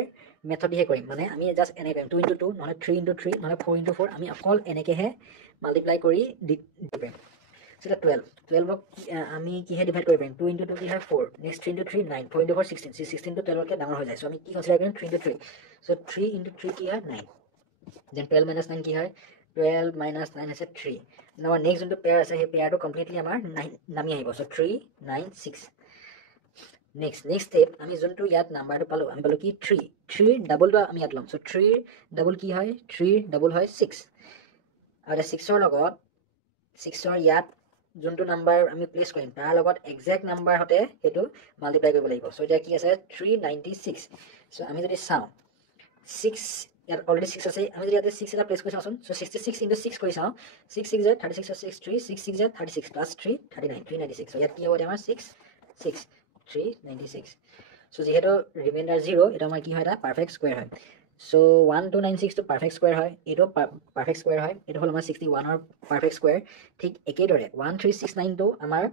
মেথড দিহে কৰিম মানে আমি জাস্ট এনে কৰিম 2 * 2 নহলে 3 * 3 নহলে 4 * 4 আমি অকল এনেকেহে মাল্টিপ্লাই কৰি দিম সেটা 12 আমি কিহে ডিভাইড কৰিব পাৰিম 2 * 2 কি হয় 4 নেক্সট 3 * 3 9 4 * 4 16 16 টো 12 কে ডাঙৰ হৈ যায় সো আমি কি কনসিডাৰ কৰিম 3 * 3 সো 3 * 3 কি হয় 9 দেন 12 - 9 কি হয় 12 - 9 আছে 3 নাও নেক্সট যোনটো পেয়াৰ আছে সেই পেয়াৰটো কমপ্লিটলি আমাৰ 9 নামি আহিব সো 3 9 6 next step আমি যোনটো ইয়াত নাম্বাৰটো পালো আমি পালো কি 3 ডাবলটো আমি ইয়াত লম সো 3 ডাবল কি হয় 3 ডাবল হয় 6 আৰু 6 ৰ লগত 6 ৰ ইয়াত যোনটো নাম্বাৰ আমি প্লেস কৰিম তাৰ লগত এক্সাক্ট নাম্বাৰ হতে হেতু মাল্টিপ্লাই কৰিব লাগিব সো এটা কি আছে 396 সো আমি যদি চাও 6 ইয়াত অলৰেডি 6 আছে আমি যদি ইয়াতে 6 এটা প্লেচ কৰি চাওঁচোন চ' 66 into 6 কৰি চাওঁ 6 6 যায় 36 6 3 6 6 যায় 36 প্লাছ 3 39 396 চ' ইয়াত কি হ'ব এতিয়া আমাৰ 6 6 396 চ' যিহেতু ৰিমাইণ্ডাৰ 0 এটা আমাৰ কি হয় এটা পাৰফেক্ট স্কুৱেৰ হয় চ' 1296 টো পাৰফেক্ট স্কুৱেৰ হয় এইটো পাৰফেক্ট স্কুৱেৰ হয় এইটো হ'ল আমাৰ 61ৰ পাৰফেক্ট স্কুৱেৰ ঠিক একেদৰে 1369 টো আমাৰ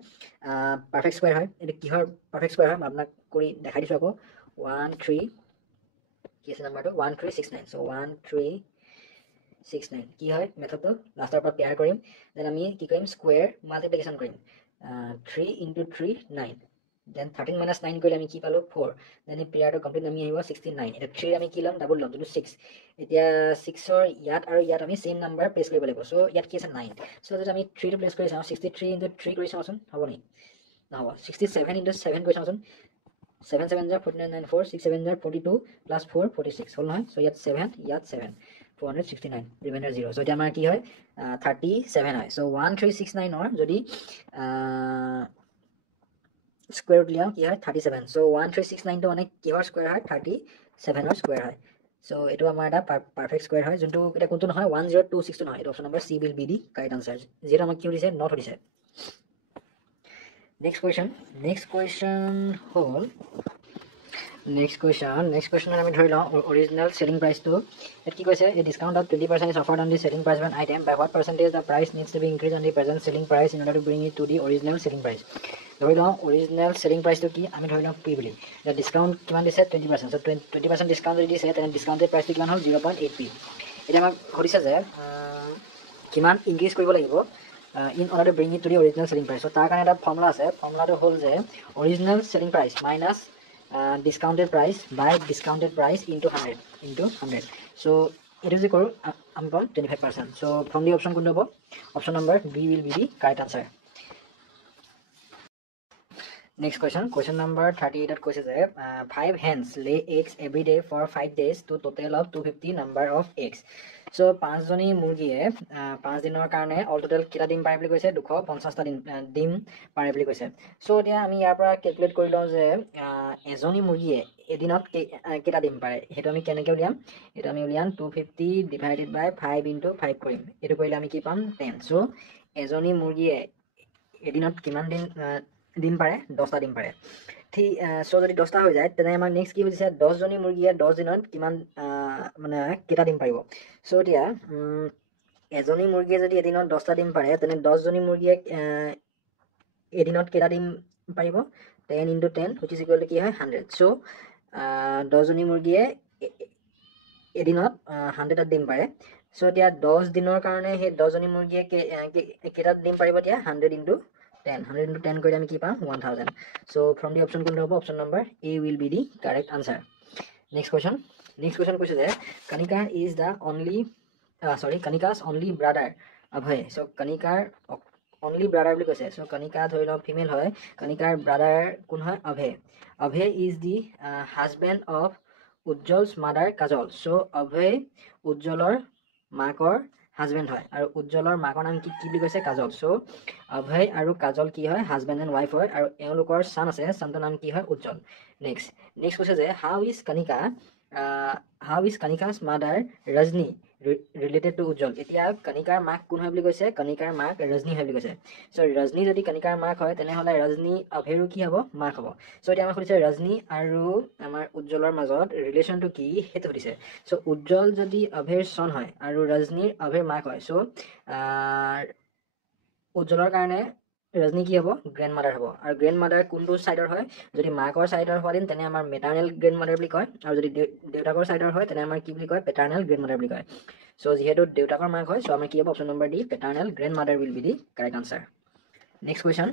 পাৰফেক্ট স্কুৱেৰ হয় এইটো কিহৰ পাৰফেক্ট স্কুৱেৰ হয় মই আপোনাক কৰি দেখাই দিছোঁ আকৌ 13 কি আছে নাম্বাৰটো 1369 চ' 1369 কি হয় মেথডটো লাষ্টৰ পৰা পেয়াৰ কৰিম দেন আমি কি কৰিম স্কুৱেৰ মাল্টিপ্লিকেশ্যন কৰিম 3 into 3 9 দেন 13 minus 9 কৰিলে আমি কি পালোঁ 4 দেন এই পেয়াৰটো কমপ্লিট আমি আহিব 69 এতিয়া 3 আমি কি ল'ম ডাবল ল'ম যোনটো 6 এতিয়া 6ৰ ইয়াত আৰু ইয়াত আমি চেম নাম্বাৰ প্লেচ কৰিব লাগিব চ' ইয়াত কি আছে 9 চ' যদি আমি 3 টো প্লেচ কৰি চাওঁ 63 into 3 কৰি চাওঁচোন হ'ব নেকি নহ'ব 67 into 7 কৰি চাওঁচোন 7 7 jar 49 9 4 6 7 jar 42 plus 4 46 হ'ল নহয় চ' ইয়াত 7 ইয়াত 7 469 ৰিমাইণ্ডাৰ 0 চ' এতিয়া আমাৰ কি হয় 37 হয় চ' 1369ৰ যদি স্কুৱেৰ উলিয়াওঁ কি হয় 37 চ' 1369টো মানে কিহৰ স্কুৱেৰ হয় 37ৰ স্কুৱেৰ হয় চ' এইটো আমাৰ এটা পাৰফেক্ট স্কুৱেৰ হয় যোনটো এতিয়া কোনটো নহয় 1026টো নহয় এইটো option number C will be the correct answer যিহেতু আমাক কি সুধিছে নট সুধিছে নেক্সট কুৱেশ্যন হ'ল নেক্সট কুৱেশ্যন আমি ধৰি লওঁ অৰিজিনেল চেলিং প্ৰাইচটো ইয়াত কি কৈছে এই discount of 20% is offered on the selling price of an item by what percentage the price needs to be increase on the present selling price in order to bring it to the original selling price ধৰি লওঁ original selling প্ৰাইচটো কি আমি ধৰি লওঁ P বুলি এতিয়া discount কিমান দিছে 20% চ' 20% ডিছকাউণ্ট যদি দিছে তেনে ডিছকাউণ্টেড প্ৰাইচটো কিমান হ'ল 0.8p এতিয়া আমাক সুধিছে যে কিমান ইনক্ৰিজ কৰিব লাগিব in order to bring it to the original selling price so' তাৰ কাৰণে এটা ফৰ্মুলা আছে ফৰ্মুলাটো হ'ল যে original selling price minus discounted price by discounted price into 100 so it is equal I'm called 25% so from the option kundu option number B will be the correct answer next question number 38 at question is 5 hens lay eggs every day for 5 days to total of 250 number of eggs so 5 জনী মুৰ্গীয়ে 5 দিনৰ কাৰণে all total কেইটা ডিম পাৰে বুলি কৈছে 250টা ডিম পাৰে বুলি কৈছে চ' এতিয়া আমি ইয়াৰ পৰা কেলকুলেট কৰি লওঁ যে এজনী মুৰ্গীয়ে এদিনত কেইটা ডিম পাৰে সেইটো আমি কেনেকৈ উলিয়াম এইটো আমি উলিয়াম 250 ডিভাইডেড বাই 5 into 5 কৰিম এইটো কৰিলে আমি কি পাম 10 চ' এজনী মুৰ্গীয়ে এদিনত কিমান ডিম পাৰে 10টা ডিম পাৰে ঠিক চ' যদি 10টা হৈ যায় তেনে আমাৰ নেক্সট কি হৈছে 10 জনী মুৰ্গীয়ে 10 দিনত কিমান মানে কেইটা ডিম পাৰিব চ' এতিয়া এজনী মুৰ্গীয়ে যদি এদিনত 10টা ডিম পাৰে তেনে 10 জনী মুৰ্গীয়ে এদিনত কেইটা ডিম পাৰিব 10 into 10 which is equal to কি হয় 100 চ' 10 জনী মুৰ্গীয়ে এদিনত 100টা ডিম পাৰে চ' এতিয়া 10 দিনৰ কাৰণে সেই 10 জনী মুৰ্গীয়ে কেইটা ডিম পাৰিব এতিয়া 100 into 10 কৰিলে আমি কি পাম 1000 চ' ফ্ৰম দি অপশ্যন কোনটো হ'ব option number A will be the correct answer next question কৈছে যে Kanika is the only Kanika's only brother Abhay so Kanikar only brother বুলি কৈছে চ' Kanika ধৰি লওক ফিমেল হয় Kanikar brother কোন হয় Abhay is the husband of Ujjal's mother Kajol so' Abhay উজ্জ্বলৰ মাকৰ হাজবেণ্ড হয় আৰু উজ্জ্বলৰ মাকৰ নাম কি বুলি কৈছে কাজল চ' অভয় আৰু কাজল কি হয় হাজবেণ্ড এণ্ড ৱাইফ হয় আৰু এওঁলোকৰ চান আছে চানটোৰ নাম কি হয় উজ্জ্বল নেক্সট কৈছে যে how is Kanika's mother Rajani related to Ujjwal এতিয়া কণিকাৰ মাক কোন হয় বুলি কৈছে কণিকাৰ মাক ৰজনী হয় বুলি কৈছে চ' ৰজনী যদি কণিকাৰ মাক হয় তেনেহ'লে ৰজনী অভয়ৰো কি হ'ব মাক হ'ব চ' এতিয়া আমাক সুধিছে ৰজনী আৰু আমাৰ উজ্জ্বলৰ মাজত ৰিলেশ্যনটো কি সেইটো সুধিছে চ' উজ্জ্বল যদি অভয়ৰ চন হয় আৰু ৰজনীৰ অভয়ৰ মাক হয় চ' উজ্জ্বলৰ কাৰণে ৰজনী কি হ'ব গ্ৰেণ্ড মাদাৰ হ'ব আৰু গ্ৰেণ্ড মাদাৰ কোনটো ছাইডৰ হয় যদি মাকৰ ছাইডৰ হোৱা দিন তেনে আমাৰ মেটাৰ্নেল গ্ৰেণ্ড মাদাৰ বুলি কয় আৰু যদি দেউতাকৰ ছাইডৰ হয় তেনে আমাৰ কি বুলি কয় পেটাৰ্নেল গ্ৰেণ্ড মাদাৰ বুলি কয় চ' যিহেতু দেউতাকৰ মাক হয় চ' আমাৰ কি হ'ব option number D paternal grandmother will be the correct answer next question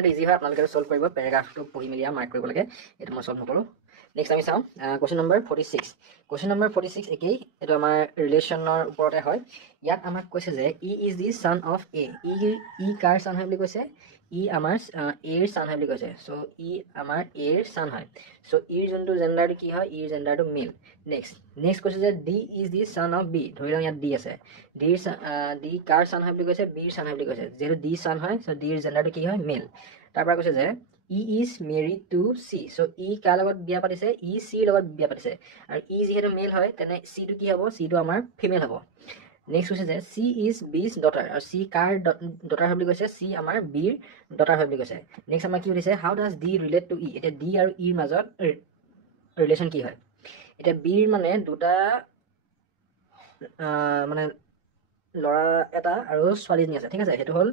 এটা ইজি হয় আপোনালোকে চল্ভ কৰিব পেৰাগ্ৰাফটো পঢ়ি মেলি মাৰ্ক কৰিব লাগে এইটো মই চল্ভ নকৰোঁ নেক্সট আমি চাওঁ কুৱেশ্যন নম্বৰ 46 একেই এইটো আমাৰ ৰিলেশ্যনৰ ওপৰতে হয় ইয়াত আমাক কৈছে যে E is the son of A E কাৰ ছান হয় বুলি কৈছে ই আমাৰ এৰ ছান হয় বুলি কৈছে চ' ই আমাৰ এৰ ছান হয় চ' ইৰ যোনটো জেণ্ডাৰটো কি হয় ইৰ জেণ্ডাৰটো মেল নেক্সট কৈছে যে D is the son of B ধৰি লওক ইয়াত ডি আছে ডি কাৰ ছান হয় বুলি কৈছে বিৰ ছান হয় বুলি কৈছে যিহেতু ডি ছান হয় চ' ডিৰ জেণ্ডাৰটো কি হয় মেল তাৰ পৰা কৈছে যে E is married two C. চ' ই কাৰ লগত বিয়া পাতিছে? ই চিৰ লগত বিয়া পাতিছে। আৰু ই যিহেতু মেল হয় তেনে চিটো কি হ'ব? চিটো আমাৰ ফিমেল হ'ব। নেক্সট কৈছে যে চি ইজ বিজ ডটাৰ। আৰু চি কাৰ ডটাৰ হয় বুলি কৈছে? চি আমাৰ বিৰ ডটাৰ হয় বুলি কৈছে। নেক্সট আমাৰ কি সুধিছে? হাউ ডাজ ডি ৰিলেট টু ই। এতিয়া ডি আৰু ইৰ মাজত ৰিলেশ্যন কি হয়? এতিয়া বিৰ মানে দুটা মানে ল'ৰা এটা আৰু ছোৱালীজনী আছে, ঠিক আছে। সেইটো হ'ল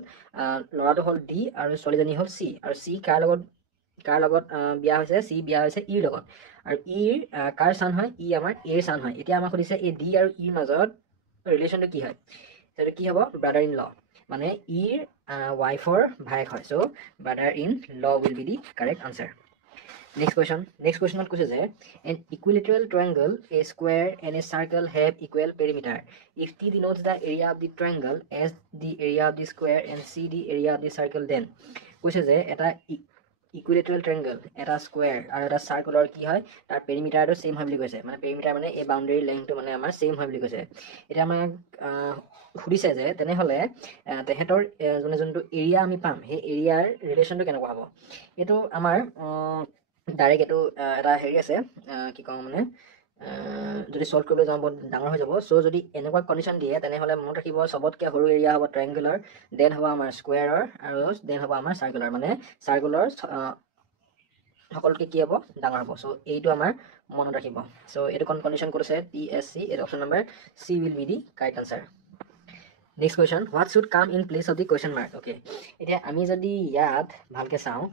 ল'ৰাটো হ'ল ডি আৰু ছোৱালীজনী হ'ল চি। আৰু চি কাৰ লগত বিয়া হৈছে? চি বিয়া হৈছে ইৰ লগত। আৰু ইৰ কাৰ চান হয়? ই আমাৰ এৰ চান হয়। এতিয়া আমাক সুধিছে এই ডি আৰু ইৰ মাজত ৰিলেশ্যনটো কি হয়? সেইটো কি হ'ব? ব্ৰাদাৰ ইন ল, মানে ইৰ ৱাইফৰ ভায়েক হয়। So' brother in law will be the correct answer. Next questionত কৈছে যে an equilateral triangle, a square and a circle have equal perimeter. If T denotes the area of the triangle as the area of the square and C the area of the circle, then কৈছে যে এটা equilateral triangle, এটা square আৰু এটা চাৰ্কলৰ কি হয়? তাৰ পেৰিমিটাৰটো same হয় বুলি কৈছে। মানে পেৰিমিটাৰ মানে এই বাউণ্ডেৰী লেংথটো মানে আমাৰ ছেম হয় বুলি কৈছে। এতিয়া আমাক সুধিছে যে তেনেহ'লে তেহেঁতৰ যোনটো এৰিয়া আমি পাম, সেই এৰিয়াৰ ৰিলেশ্যনটো কেনেকুৱা হ'ব? এইটো আমাৰ ডাইৰেক্ট এইটো এটা হেৰি আছে, কি কওঁ মানে যদি ছল্ভ কৰিবলৈ যাওঁ বহুত ডাঙৰ হৈ যাব। চ' যদি এনেকুৱা কণ্ডিশ্যন দিয়ে তেনেহ'লে মনত ৰাখিব চবতকৈ সৰু এৰিয়া হ'ব ট্ৰায়েংগুলাৰ, দেন হ'ব আমাৰ স্কুৱেৰৰ, আৰু দেন হ'ব আমাৰ চাৰ্কুলাৰ। মানে চাৰ্কুলাৰ সকলোতকৈ কি হ'ব? ডাঙৰ হ'ব। চ' এইটো আমাৰ মনত ৰাখিব। চ' এইটো কণ্ডিশ্যন ক'ত আছে? TSC, এইটো option number C will be the correct answer. Next question, what should come in place of the question mark? Okay, এতিয়া আমি যদি ইয়াত ভালকৈ চাওঁ,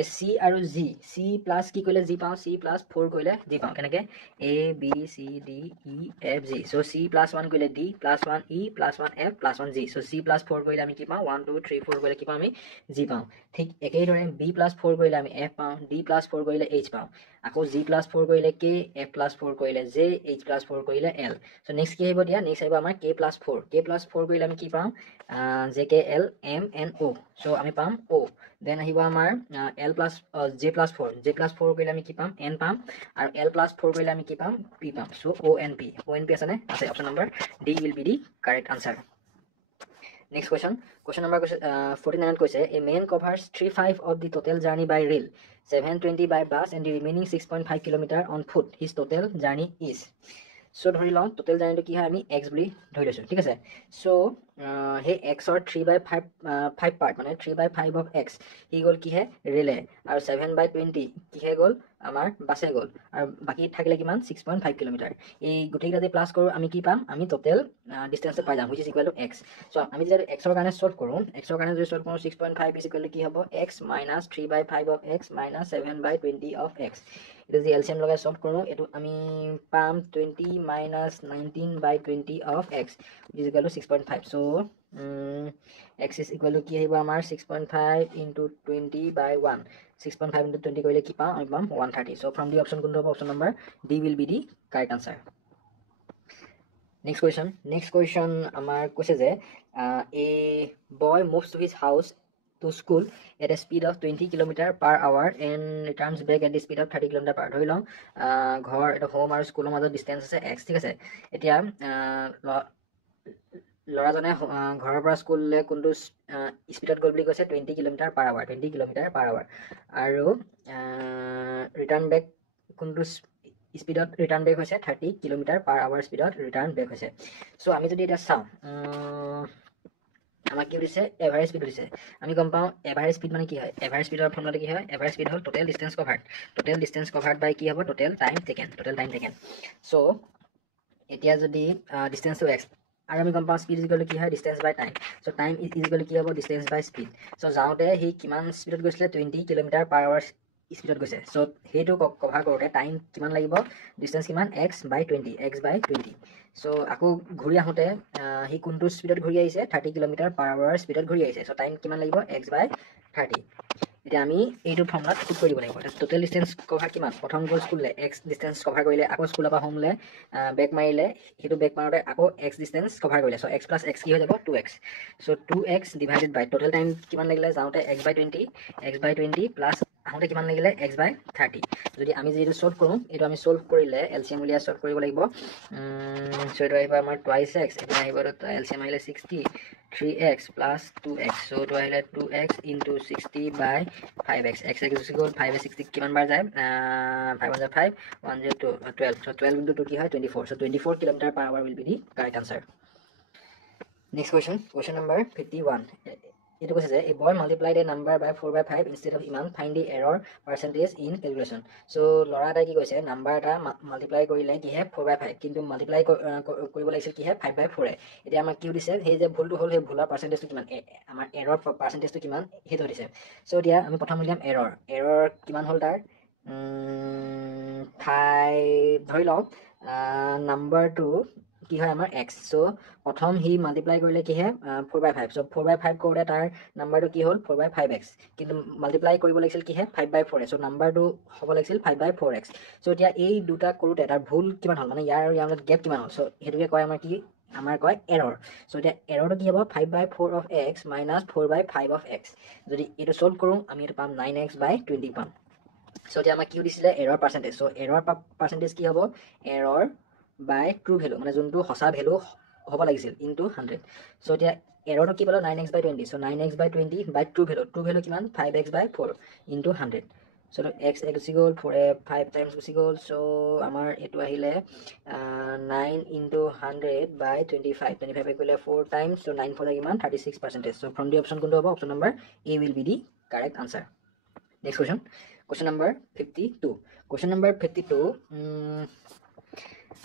এই চি আৰু জি, চি প্লাছ কি কৰিলে জি পাওঁ? চি প্লাছ 4 কৰিলে জি পাওঁ। কেনেকৈ? ABCDEFG। চ' চি প্লাছ 1 কৰিলে ডি, প্লাছ 1 ই, প্লাছ 1 এফ, প্লাছ 1 জি। চ' চি প্লাছ 4 কৰিলে আমি কি পাওঁ? 1 2 3 4 কৰিলে কি পাওঁ? আমি জি পাওঁ। ঠিক একেদৰে বি প্লাছ 4 কৰিলে আমি এফ পাওঁ, ডি প্লাছ 4 কৰিলে এইচ পাওঁ, আকৌ জি প্লাছ 4 কৰিলে কে, এফ প্লাছ 4 কৰিলে জে, এইচ প্লাছ 4 কৰিলে এল। চ' নেক্সট কি আহিব? দিয়া নেক্সট আহিব আমাৰ কে প্লাছ 4। কে প্লাছ 4 কৰিলে আমি কি পাওঁ? J K L M N O'. So' আমি পাম অ'। দেন আহিব আমাৰ L plus J plus 4। J plus 4 কৰিলে আমি কি পাম? এন পাম। আৰু এল প্লাছ 4 কৰিলে আমি কি পাম? পি পাম। চ' অ' এন পি। অ' এন পি আছেনে? আছে। Option number D will be the correct answer. Next question number 49 কৈছে এ man কভাৰ্ছ 3/5 of the total journey by rail, 720 by bus and the remaining 6.5 kilometer on foot. His total journey is. চ' ধৰি লওঁ total জাৰ্ণিটো কি হয়? আমি x বুলি ধৰি লৈছোঁ, ঠিক আছে। চ' সেই এক্সৰ 3/5 পাৰ্ট, মানে 3/5 অফ এক্স সি গ'ল কিহে? ৰেলে। আৰু 7/20 কিহে গ'ল? আমাৰ বাছে গ'ল। আৰু বাকী থাকিলে কিমান? 6.5 কিলোমিটাৰ। এই গোটেইকেইটা যদি প্লাছ কৰোঁ আমি কি পাম? আমি টোটেল ডিষ্টেঞ্চটো পাই যাম, which is equal to X. So' আমি যদি এক্সৰ কাৰণে ছল্ভ কৰোঁ, 6.5 ইজ ইকুৱেল টু কি হ'ব? X minus 3/5 of x minus 7/20 of x. এইটো যদি এলচিএম লগাই ছল্ভ কৰোঁ, এইটো আমি পাম 20 minus 19/20 of x is equal two 6.5। So' x is equal to কি আহিব আমাৰ? 6.5 ইনটু 20/1। 6.5 ইনটু 20 কৰিলে কি পাওঁ? আমি পাম 130। চ' ফ্ৰম দি অপশ্যন কোনটো হ'ব? Option number D will be the correct answer. Next question আমাৰ কৈছে যে a boy moves to his house to school at a speed of 20 km/h and returns back at the speed of 30 km/h. ধৰি লওঁ ঘৰ এটা home আৰু স্কুলৰ মাজত ডিষ্টেঞ্চ আছে এক্স, ঠিক আছে। এতিয়া ল'ৰাজনে ঘৰৰ পৰা স্কুললৈ কোনটো স্পীডত গ'ল বুলি কৈছে? 20 km/h, 20 km/h। আৰু ৰিটাৰ্ণ বেক কোনটো স্পীডত ৰিটাৰ্ণ বেক হৈছে? 30 km/h স্পীডত ৰিটাৰ্ণ বেক হৈছে। চ' আমি যদি এতিয়া চাওঁ, আমাক কি দিছে? এভাৰেজ স্পীড দিছে। আমি গম পাওঁ এভাৰেজ স্পীড মানে কি হয়? এভাৰেজ স্পীডৰ ফৰ্মুলাটো কি হয়? এভাৰেজ স্পীড হ'ল total distance covered. Total distance covered by কি হ'ব? Total time taken. চ' এতিয়া যদি ডিষ্টেঞ্চটো এক্স আৰু আমি গম পাওঁ স্পীড ইজ ইকুৱেল টু কি হয়? Distance by time. So' time is equal to কি হ'ব? ডিষ্টেঞ্চ বাই স্পীড। চ' যাওঁতে সি কিমান স্পীডত গৈছিলে? 20 km/h স্পীডত গৈছে। চ' সেইটো কভাৰ কৰোঁতে টাইম কিমান লাগিব? ডিষ্টেঞ্চ কিমান? x/20। চ' আকৌ ঘূৰি আহোঁতে সি কোনটো স্পীডত ঘূৰি আহিছে? 30 km/h স্পীডত ঘূৰি আহিছে। চ' টাইম কিমান লাগিব? x/30। এতিয়া আমি এইটো ফৰ্মুলাত পুট কৰি দিব লাগিব। টোটেল ডিষ্টেঞ্চ কভাৰ কিমান? প্ৰথম গ'ল স্কুললৈ, এক্স ডিষ্টেঞ্চ কভাৰ কৰিলে, আকৌ স্কুলৰ পৰা হোমলৈ বেক মাৰিলে, সেইটো বেক মাৰোঁতে আকৌ এক্স ডিষ্টেঞ্চ কভাৰ কৰিলে। চ' এক্স প্লাছ এক্স কি হৈ যাব? 2x। চ' 2x ডিভাইডেড বাই টোটেল টাইম কিমান লাগিলে যাওঁতে? x/20 প্লাছ আহোঁতে কিমান লাগিলে x/30 যদি আমি যিটো সলভ কৰোঁ এইটো আমি সলভ কৰিলে এলচিএম উলিয়াই সলভ কৰিব লাগিব সো এইটো আহিব আমাৰ 2x এটা আহিব এলচিএম আহিলে 60 3x plus 2x so এইটো আহিলে 2x into 60 by 5x x গুচি গ'ল 5 60 কিমান বাৰ যায় 5 1 5 1 0 2 12 so 12 into 2 কি হয় 24 so 24 km/h will be the correct answer. Next question number 51. It was a boy multiplied a number by 4/5 instead of iman find the error percentage in calculation. So Laura ta ki koise number ta multiply korile ki he 4/5 kintu multiply koribo lagise ki he 5/4 e eta amak ki dise he je bhul to hol he bhular percentage to kiman amar error percentage to kiman he to dise so dia ami prothom uliam error kiman hol tar 5 ধৰি লওক number 2 কি হয় আমাৰ x so প্ৰথম হি multiply কৰিলে কি হে 4/5 so 4/5 কৰোতে তাৰ নাম্বাৰটো কি হ'ল 4/5x কিন্তু মাল্টিপ্লাই কৰিব লাগিছিল কি হে 5/4 so নাম্বাৰটো হ'ব লাগিছিল 5/4x so এতিয়া এই দুটা কৰোতে তাৰ ভুল কিমান হ'ল মানে ইয়াৰ আৰু ইয়াৰ মাজত গেপ কিমান হ'ল so হেতুকে কয় আমাৰ কি আমাৰ কয় এৰৰ so এতিয়া এৰৰটো কি হ'ব 5/4 of x minus 4/5 of x যদি এটো সলভ কৰো আমি এটো পাম 9x/20 পাম so এতিয়া আমাৰ কি দিছিলে error percentage so error percentage কি হ'ব এৰৰ by true value মানে যোনটো হসা ভ্যালু হ'ব লাগিছিল into 100 so এতিয়া এৰৰটো কি পালো 9x/20 so 9x/20 by true value কিমান 5x/4 into 100 so x গুচি গ'ল 5 times গুচি গ'ল so আমাৰ এটো আহিলে 9 into 100 by 25 কৰিলে 4 times so 9 4 কিমান 36% so from the option কোনটো হ'ব option number A will be the correct answer. Next question number 52. Question number 52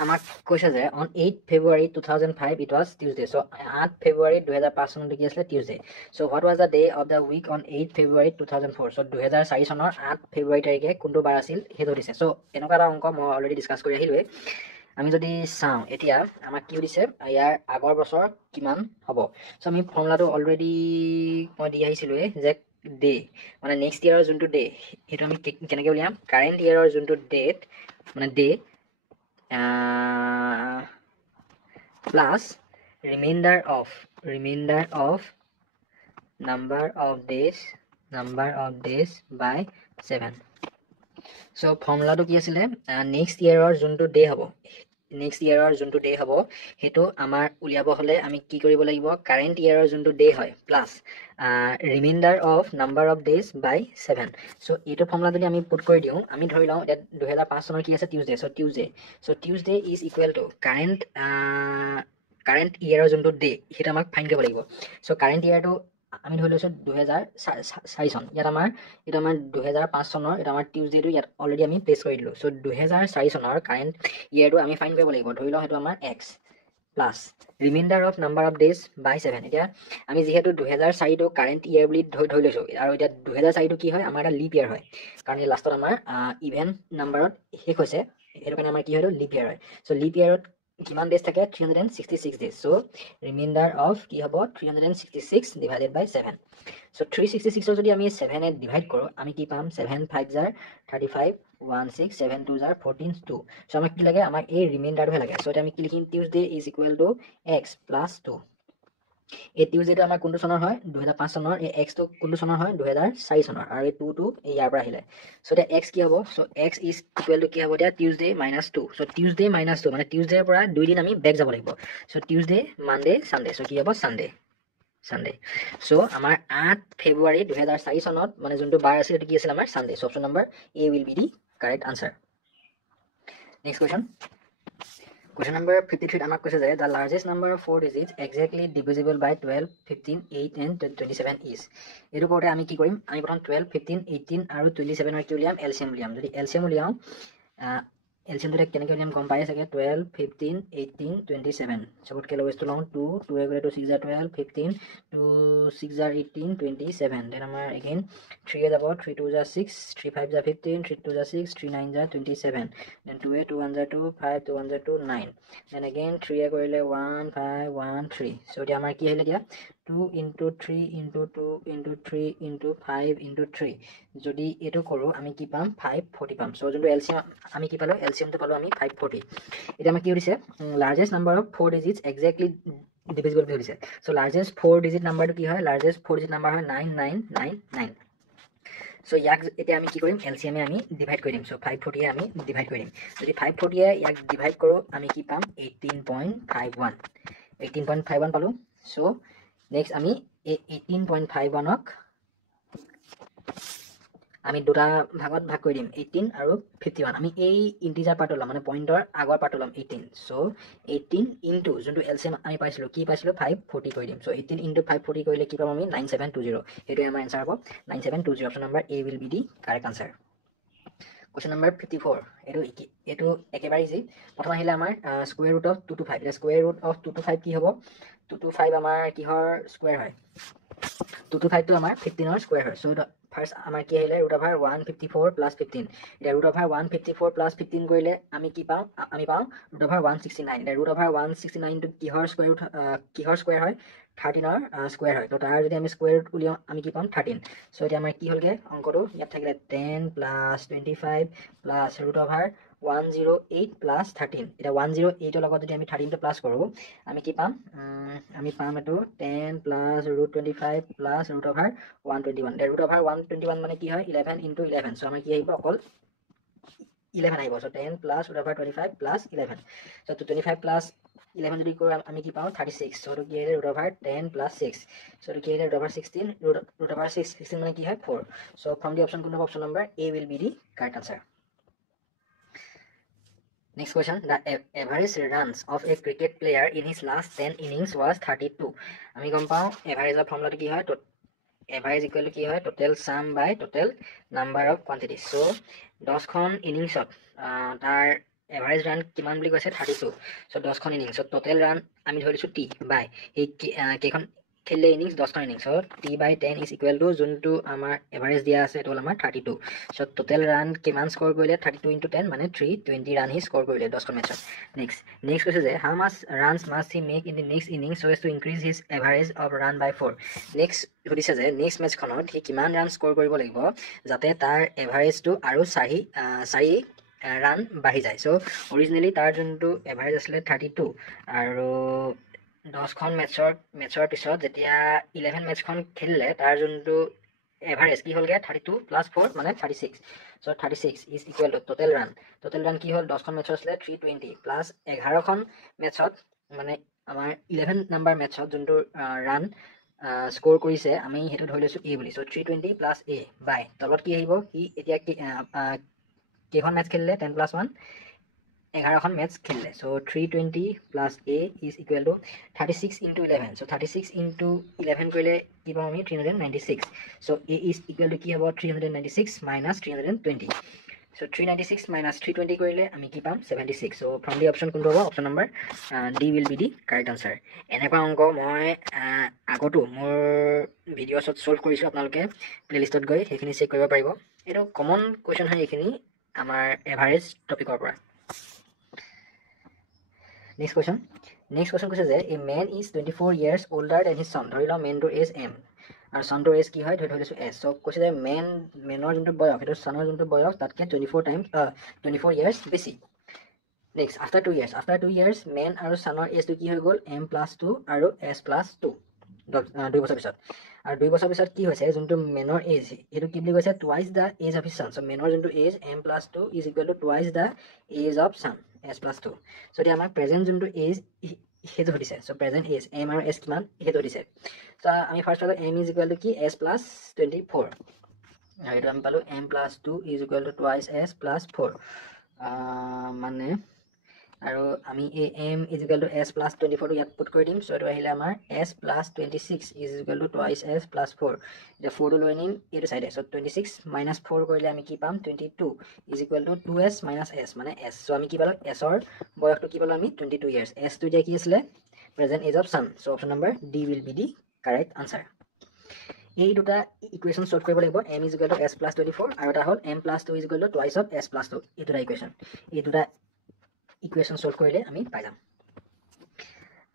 আমাক কৈছে যে on 8 February 2005 it was Tuesday so 8 February 2005 চনত কি আছিল Tuesday so what was the day of the week on 8 February 2004 so 2004 চনৰ 8 February তাৰিখে কোনটো বাৰ আছিল হেটো দিছে so এনেকুৱা এটা অংক মই অলৰেডি ডিসকাস কৰি আহিলোৱে আমি যদি চাও এতিয়া আমাক কি দিছে ইয়াৰ আগৰ বছৰ কিমান হ'ব so আমি ফৰ্মুলাটো অলৰেডি মই দি আহিছিলোৱে যে ডে মানে নেক্সট ইয়াৰৰ যোনটো ডে হেটো আমি কেনেকৈ উলিয়াম কাৰেন্ট ইয়াৰৰ যোনটো ডেট মানে day plus remainder of number of days by 7 so formula to ki asile next year or juntu day hobo hetu amar uliabo hole ami ki koribo lagibo current year or juntu day hoy plus remainder of number of days by 7 so eto formula jodi ami put kori diu ami dhori law 2005 sonor ki ase Tuesday is equal to current year or juntu day heta amak find koribo lagibo so current year to আমি ধৰি লৈছো 2004 চন ইয়াত আমাৰ এটা আমাৰ 2005 চনৰ এটা আমাৰ টিউজডে টো ইয়াত অলৰেডি আমি প্লেস কৰি দিলো সো 2004 চনৰ কাৰেন্ট ইয়াৰটো আমি ফাইন্ড কৰিব লাগিব ধৰি লও হেতু আমাৰ x plus remainder of number of days by 7 এতিয়া আমি যেহেতু 2004 টো কারেন্ট ইয়ার বুলি ধৰি লৈছো আৰু এতিয়া 2004 টো কি হয় আমাৰ এটা লিপ ইয়াৰ হয় কাৰণ এই লাষ্টত আমাৰ ইভেন নাম্বাৰত শেষ হৈছে এটো কাৰণে আমাৰ কি হয় লিপ ইয়াৰ হয় সো লিপ ইয়াৰত কিমান ডেজ থাকে 366 days so remainder of কি হ'ব 366 divided by 7 so 366 যদি আমি 7 এ ডিভাইড কৰো আমি কি পাম 7 5 jar 35 16 7 2 jar 14 2 so আমাক কি লাগে আমাক এই ৰিমাইন্ডাৰটো লাগে so এটা আমি কি লিখিম Tuesday is equal to x plus 2 এই টিউজডে আমাৰ কোনটো চনৰ হয় 2005 চনৰ এই x টো কোনটো চনৰ হয় 2004 চনৰ আৰু এই 2 টো ইয়াৰ পৰা আহিলে সো এটা x কি হ'ব so x is equal to কি হ'ব এটা Tuesday minus 2 so Tuesday minus 2 মানে Tuesday পৰা দুই দিন আমি ব্যাক যাব লাগিব so Tuesday Monday Sunday so কি হ'ব Sunday সো আমাৰ 8 February 2004 চনত মানে যোনটো বাৰ আছিল এটো কি আছিল আমাৰ Sunday so option number A will be the correct answer. Next question number 53 আমাক কৈছে যে the largest number of 4 digits exactly divisible by 12 15 8 and 27 is এটো কোতে আমি কি কৰিম আমি প্ৰথম 12 15 18 আৰু 27 ৰ কি উলিয়াম LCM উলিয়াম যদি LCM উলিয়াও LCM টো কেনেকৈ উলিয়াম গম পাই আছে 12 15 18 27 সবতকে লৱেষ্ট লওঁ 2 2 এ গলে to 6 12 15 2 6 18 27 then আমাৰ again 3 এ যাব 3 2 6 3 5 15 3 2 6 3 9 27 then 2 a 2 1 2 5 2 1 2 9 then again 3 এ কৰিলে 1 5 1 3 so এতিয়া আমাৰ কি আহিলে দিয়া 2 into 3 into 2 into 3 into 5 into 3 যদি এটো কৰো আমি কি পাম 540 পাম সো যোনটো LCM আমি কি পালো LCM টো পালো আমি 540 এটা আমি কি হৈছে largest number of 4 digits exactly divisible বুলি হৈছে সো লাৰ্জেস্ট 4 digit নাম্বাৰটো কি হয় লাৰ্জেস্ট 4 digit নাম্বাৰ হয় 9999 সো ইয়াক এতিয়া আমি কি কৰিম এলচিএমে আমি ডিভাইড কৰি দিম সো 540 আমি ডিভাইড কৰি দিম যদি 540 ইয়াক ডিভাইড কৰোঁ আমি কি পাম 18.51 পালোঁ সো নেক্সট আমি এই 18.51ক আমি দুটা ভাগত ভাগ কৰি দিম 18 আৰু 51 আমি এই ইন্টিজাৰ পাৰ্ট ল'ম মানে পইণ্টৰ আগৰ পাৰ্ট ল'ম 18 সো 18 ইনটু যোনটো এলচিএম আমি পাইছিলোঁ কি পাইছিলোঁ 540 কৰি দিম সো 18 ইনটু 540 কৰিলে কি পাম আমি 9720 এইটোৱে আমাৰ এনসাৰ হ'ব 9720 option number A will be the correct answer Question number 54 এইটো একেবাৰে ইজি প্ৰথম আহিলে আমাৰ স্কয়াৰ ৰুট অফ 225 এটা স্কয়াৰ ৰুট অফ 225 কি হ'ব 225 আমাৰ কিহৰ স্কয়াৰ হয় 225 টো আমাৰ 15 ৰ স্কয়াৰ হয় সো ফাৰ্স্ট আমাৰ কি আহিলে ৰুট অভাৰ 154 প্লাস 15 এটা ৰুট অভাৰ 154 প্লাস 15 কৰিলে আমি কি পাম আমি পাম ৰুট অভাৰ 169 এটা ৰুট অভাৰ 169 টো কিহৰ স্কয়াৰ ৰুট কিহৰ স্কয়াৰ হয় 13 ৰ স্কয়াৰ হয় তো তাৰ যদি আমি স্কয়াৰ ৰুট উলিয়াও আমি কি পাম 13 সো এটা আমাৰ কি হলগে অংকটো ইয়াত থাকিলে 10 plus 25 plus root over 108 plus 13 এটা 108 ৰ লগত যদি আমি 13 টো প্লাস কৰো আমি কি পাম আমি পাম এটো 10 plus root 25 plus root over 121 root over 121 মানে কি হয় 11 ইনটু 11 সো আমাৰ কি আহিব অকল 11 আহিব so 10 plus root over 25 plus 11 so 25 plus 11 যদি কৰো আমি কি পাও 36 সো কি আহিলে ৰুট অভাৰ 10 প্লাস 6 সো কি আহিলে ৰুট অভাৰ 16 ৰুট অভাৰ 16 মানে কি হয় 4 সো ফ্ৰম দি অপশ্যন কোনটো option number A will be the correct answer Next question, the average runs of a cricket player in his last 10 innings was 32. আমি গম পাওঁ average of formula কি হয় average equal to কি হয় total sum by total number of quantities. So 10 খন ইনিংছত তাৰ average run কিমান বুলি কৈছে 32. So 10 খন ইনিংছত total run আমি ধৰিছো t by এই কেখন খেললে ইনিংস 10 খন innings so t by 10 is equal to যোনটো আমাৰ এভাৰেজ দিয়া আছে এটো আমাৰ 32 so total run কিমান স্কোৰ কৰিলে 32 into 10 মানে 320 run হি স্কোৰ কৰিলে 10 খন মেচত next কৈছে যে how much runs must he make in the next innings so as to increase his average of run by 4 next সুধিছে যে next match খনত হি কিমান run স্কোৰ কৰিব লাগিব যাতে তাৰ এভাৰেজটো আৰু 4 run বাঢ়ি যায় so originally তাৰ যোনটো এভাৰেজ আছিল 32 আৰু 10 খন মেচৰ পিছত যেতিয়া 11 মেচখন খেলিলে তাৰ যোনটো এভাৰেজ কি হলগে 32 plus 4 মানে 36 so 36 is equal to total run কি হল 10 খন মেচৰ আছিল 320 plus 11 খন মেচত মানে আমাৰ 11 নাম্বাৰ মেচত যোনটো ৰান স্কোৰ কৰিছে আমি হেতু ধৰি লৈছো a বুলি so 320 plus a by তলত কি আহিব কি এতিয়া কেখন মেচ খেলিলে 10 plus 1 11 খন মেচ খেলিলে so 320 plus a is equal to 36 into 11 so 36 into 11 কৰিলে কি পাম আমি 396 so a is equal to কি হ'ব 396 minus 320 so 396 minus 320 কৰিলে আমি কি পাম 76 so from the option কোনটো হ'ব option number d will be the correct answer এনেকুৱা অংক মই আগতো মোৰ ভিডিঅছত সলভ কৰিছো আপোনালোকে প্লেলিষ্টত গৈ সেইখিনি চেক কৰিব পাৰিব এটো কমন কোৱেশ্চন হয় এইখিনি আমাৰ এভাৰেজ টপিকৰ পৰা Next question কৈছে যে a man is 24 years older than his son ধৰি লও মেনটোৰ এজ m আৰু সনটোৰ এজ কি হয় ধৰি লৈছো s so কৈছে যে মেনৰ যোনটো বয়স এটো সনৰ যোনটো বয়স তাতকে 24 years বেছি next after 2 years man আৰু সনৰ এজটো কি হৈ গল m plus 2 আৰু s plus 2 2 বছৰ পিছত আৰু 2 বছৰ পিছত কি হৈছে যোনটো মেনৰ এজ এটো কি বুলি কৈছে twice the age of his son so মেনৰ যোনটো as m plus 2 is equal to twice the age of son s plus 2 so এতিয়া আমাৰ প্ৰেজেন্ট যোনটো এজ হেতু দিছে so present age m আৰু s কিমান হেতু দিছে so আমি ফাৰ্স্ট পালো m is equal to কি s plus 24 আৰু এটা আমি পালো m plus 2 is equal to twice s plus 4 মানে আৰু আমি a m is equal to s plus 24 টো ইয়াত পুট কৰি দিম so এটো আহিলে আমাৰ s plus 26 is equal to twice s plus 4 এটা 4 টো লৈ নিম এটো সাইডে so 26 minus 4 কৰিলে আমি কি পাম 22 is equal to 2s minus s মানে s so আমি কি পালো s ৰ বয়সটো কি পালো আমি 22 years s টো এতিয়া কি আছিল present age of son so option number d will be the correct answer এই দুটা ইকুৱেশ্যন সলভ কৰিব লাগিব m is equal to s plus 24 আৰু এটা হল m plus 2 is equal to twice of s plus 2 এই দুটা ইকুৱেশ্যন এই দুটা equation solve কৰিলে আমি পাই যাম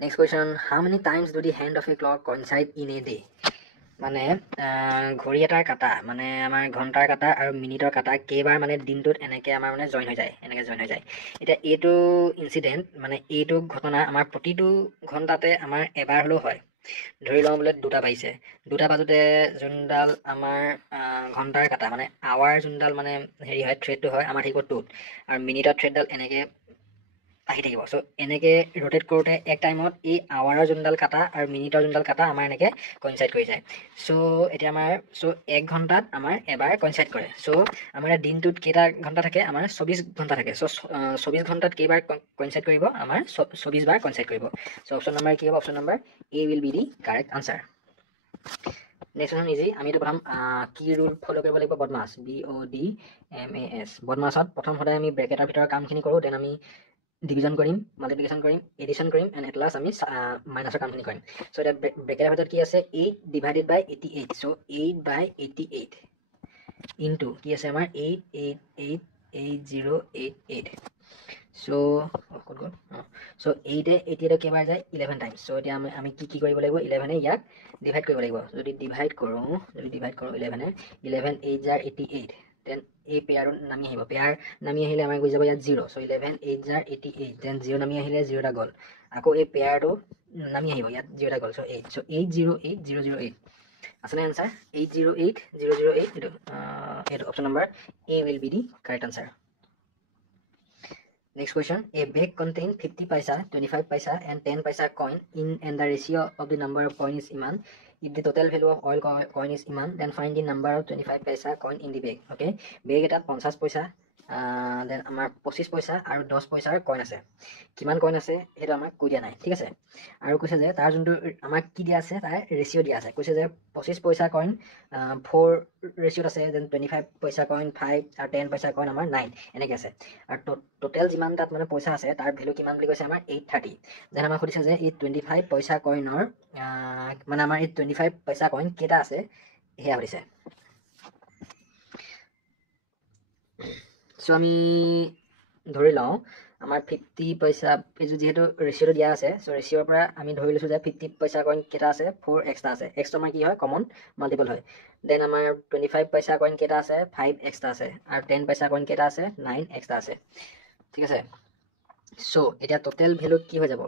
next question how many times do the hand of a clock coincide in a day মানে ঘড়ী এটাৰ কাটা মানে আমাৰ ঘণ্টাৰ কাটা আৰু মিনিটৰ কাটা কেইবাৰ মানে দিনটোত এনেকে আমাৰ মানে জয়েন হৈ যায় এটা এইটো ইনসিডেন্ট মানে এইটো ঘটনা আমাৰ প্ৰতিটো ঘণ্টাতে আমাৰ এবাৰ হলো হয় ধৰি লওঁ বোলে দুটা পাইছে, দুটা বাজোতে যোনডাল আমাৰ ঘণ্টাৰ কাটা মানে আৱাৰ যোনডাল মানে হেৰি হয় থ্ৰেডটো হয় আমাৰ থাকিব টুত, আৰু মিনিটৰ থ্ৰেডডাল এনেকৈ আহি থাকিব। চ' এনেকৈ ৰোটেট কৰোঁতে এক টাইমত এই আৱাৰৰ যোনডাল কাটা আৰু মিনিটৰ যোনডাল কাটা আমাৰ এনেকৈ কইনচাইড কৰি যায়। চ' এতিয়া আমাৰ এক ঘণ্টাত আমাৰ এবাৰ কইনচাইড কৰে। চ' আমাৰ দিনটোত কেইটা ঘণ্টা থাকে, আমাৰ 24 ঘণ্টা থাকে। চ' 24 ঘণ্টাত কেইবাৰ কইনচাইড কৰিব, আমাৰ 24 বাৰ কইনচাইড কৰিব। চ' অপশ্যন নম্বৰ কি হ'ব? Option number A will be the correct answer. Next question easy. আমি এইটো প্ৰথম কি ৰুল ফ'ল' কৰিব লাগিব? বদমাছ, BODMAS। বদমাছত প্ৰথম সদায় আমি ব্ৰেকেটৰ ভিতৰৰ কামখিনি কৰোঁ, দেন আমি ডিভিজন কৰিম, মাল্টিপ্লিকেশ্যন কৰিম, এডিশ্যন কৰিম, এণ্ড এট লাষ্ট আমি মাইনাছৰ কামখিনি কৰিম। চ' এতিয়া ব্ৰেকেটৰ ভিতৰত কি আছে? 8 ডিভাইডেড বাই 88। চ' 8 বাই 88 ইনটু কি আছে আমাৰ 8888088। চ' ক'ত গ'ল? চ' 8 কেইবাৰ যায়? 11 টাইমছ। চ' এতিয়া আমি কি কৰিব লাগিব? 11 ইয়াক ডিভাইড কৰিব লাগিব। যদি ডিভাইড কৰোঁ 11 8 জাৰ 88, দেন এই পেয়াৰটো নামি আহিব। পেয়াৰ নামি আহিলে আমাৰ গৈ যাব ইয়াত 0। চ' 11 8 জাৰ 88, দেন 0 নামি আহিলে 0 এটা গ'ল। আকৌ এই পেয়াৰটো নামি আহিব, ইয়াত 0 এটা গ'ল। চ' 8। চ' 808008 আছেনে এনচাৰ? 808008 এইটো option number A will be the correct answer. Next question. A bag contains 50 paisa, 25 paisa and 10 paisa coin and the ratio of the number of coin is iman. If the total value of all coin is iman, then find the number of 25 paisa coin in the bag. Okay. Bag এটা 50 পইচা, then আমাৰ 25 পইচা আৰু 10 পইচাৰ coin আছে। কিমান coin আছে সেইটো আমাক কৈ দিয়া নাই, ঠিক আছে। আৰু কৈছে যে তাৰ যোনটো আমাক কি দিয়া আছে, তাৰ ৰেচিঅ' দিয়া আছে। কৈছে যে 25 পইচা কইন 4 ৰেচিঅ'ত আছে, দেন 25 পইচা কইন 5 আৰু 10 পইচা কইন আমাৰ 9 এনেকৈ আছে। আৰু টোটেল যিমান তাত মানে পইচা আছে তাৰ ভেলু কিমান বুলি কৈছে আমাৰ 830। যেন আমাক সুধিছে যে এই 25 পইচা কইনৰ মানে আমাৰ এই 25 পইচা কইন কেইটা আছে সেয়া সুধিছে। চ' আমি ধৰি লওঁ আমাৰ 50 পইচা যিহেতু ৰেচিঅ'টো দিয়া আছে, চ' ৰেচিঅ'ৰ পৰা আমি ধৰি লৈছোঁ যে 50 পইচা কইন কেইটা আছে? 4 এক্সট্ৰা আছে। এক্সটো আমাৰ কি হয়? কমন মাল্টিপল হয়। দেন আমাৰ 25 পইচা কইন কেইটা আছে? 5 এক্সট্ৰা আছে। আৰু 10 পইচা কইন কেইটা আছে? 9 এক্সট্ৰা আছে, ঠিক আছে। চ' এতিয়া টোটেল ভেলু কি হৈ যাব?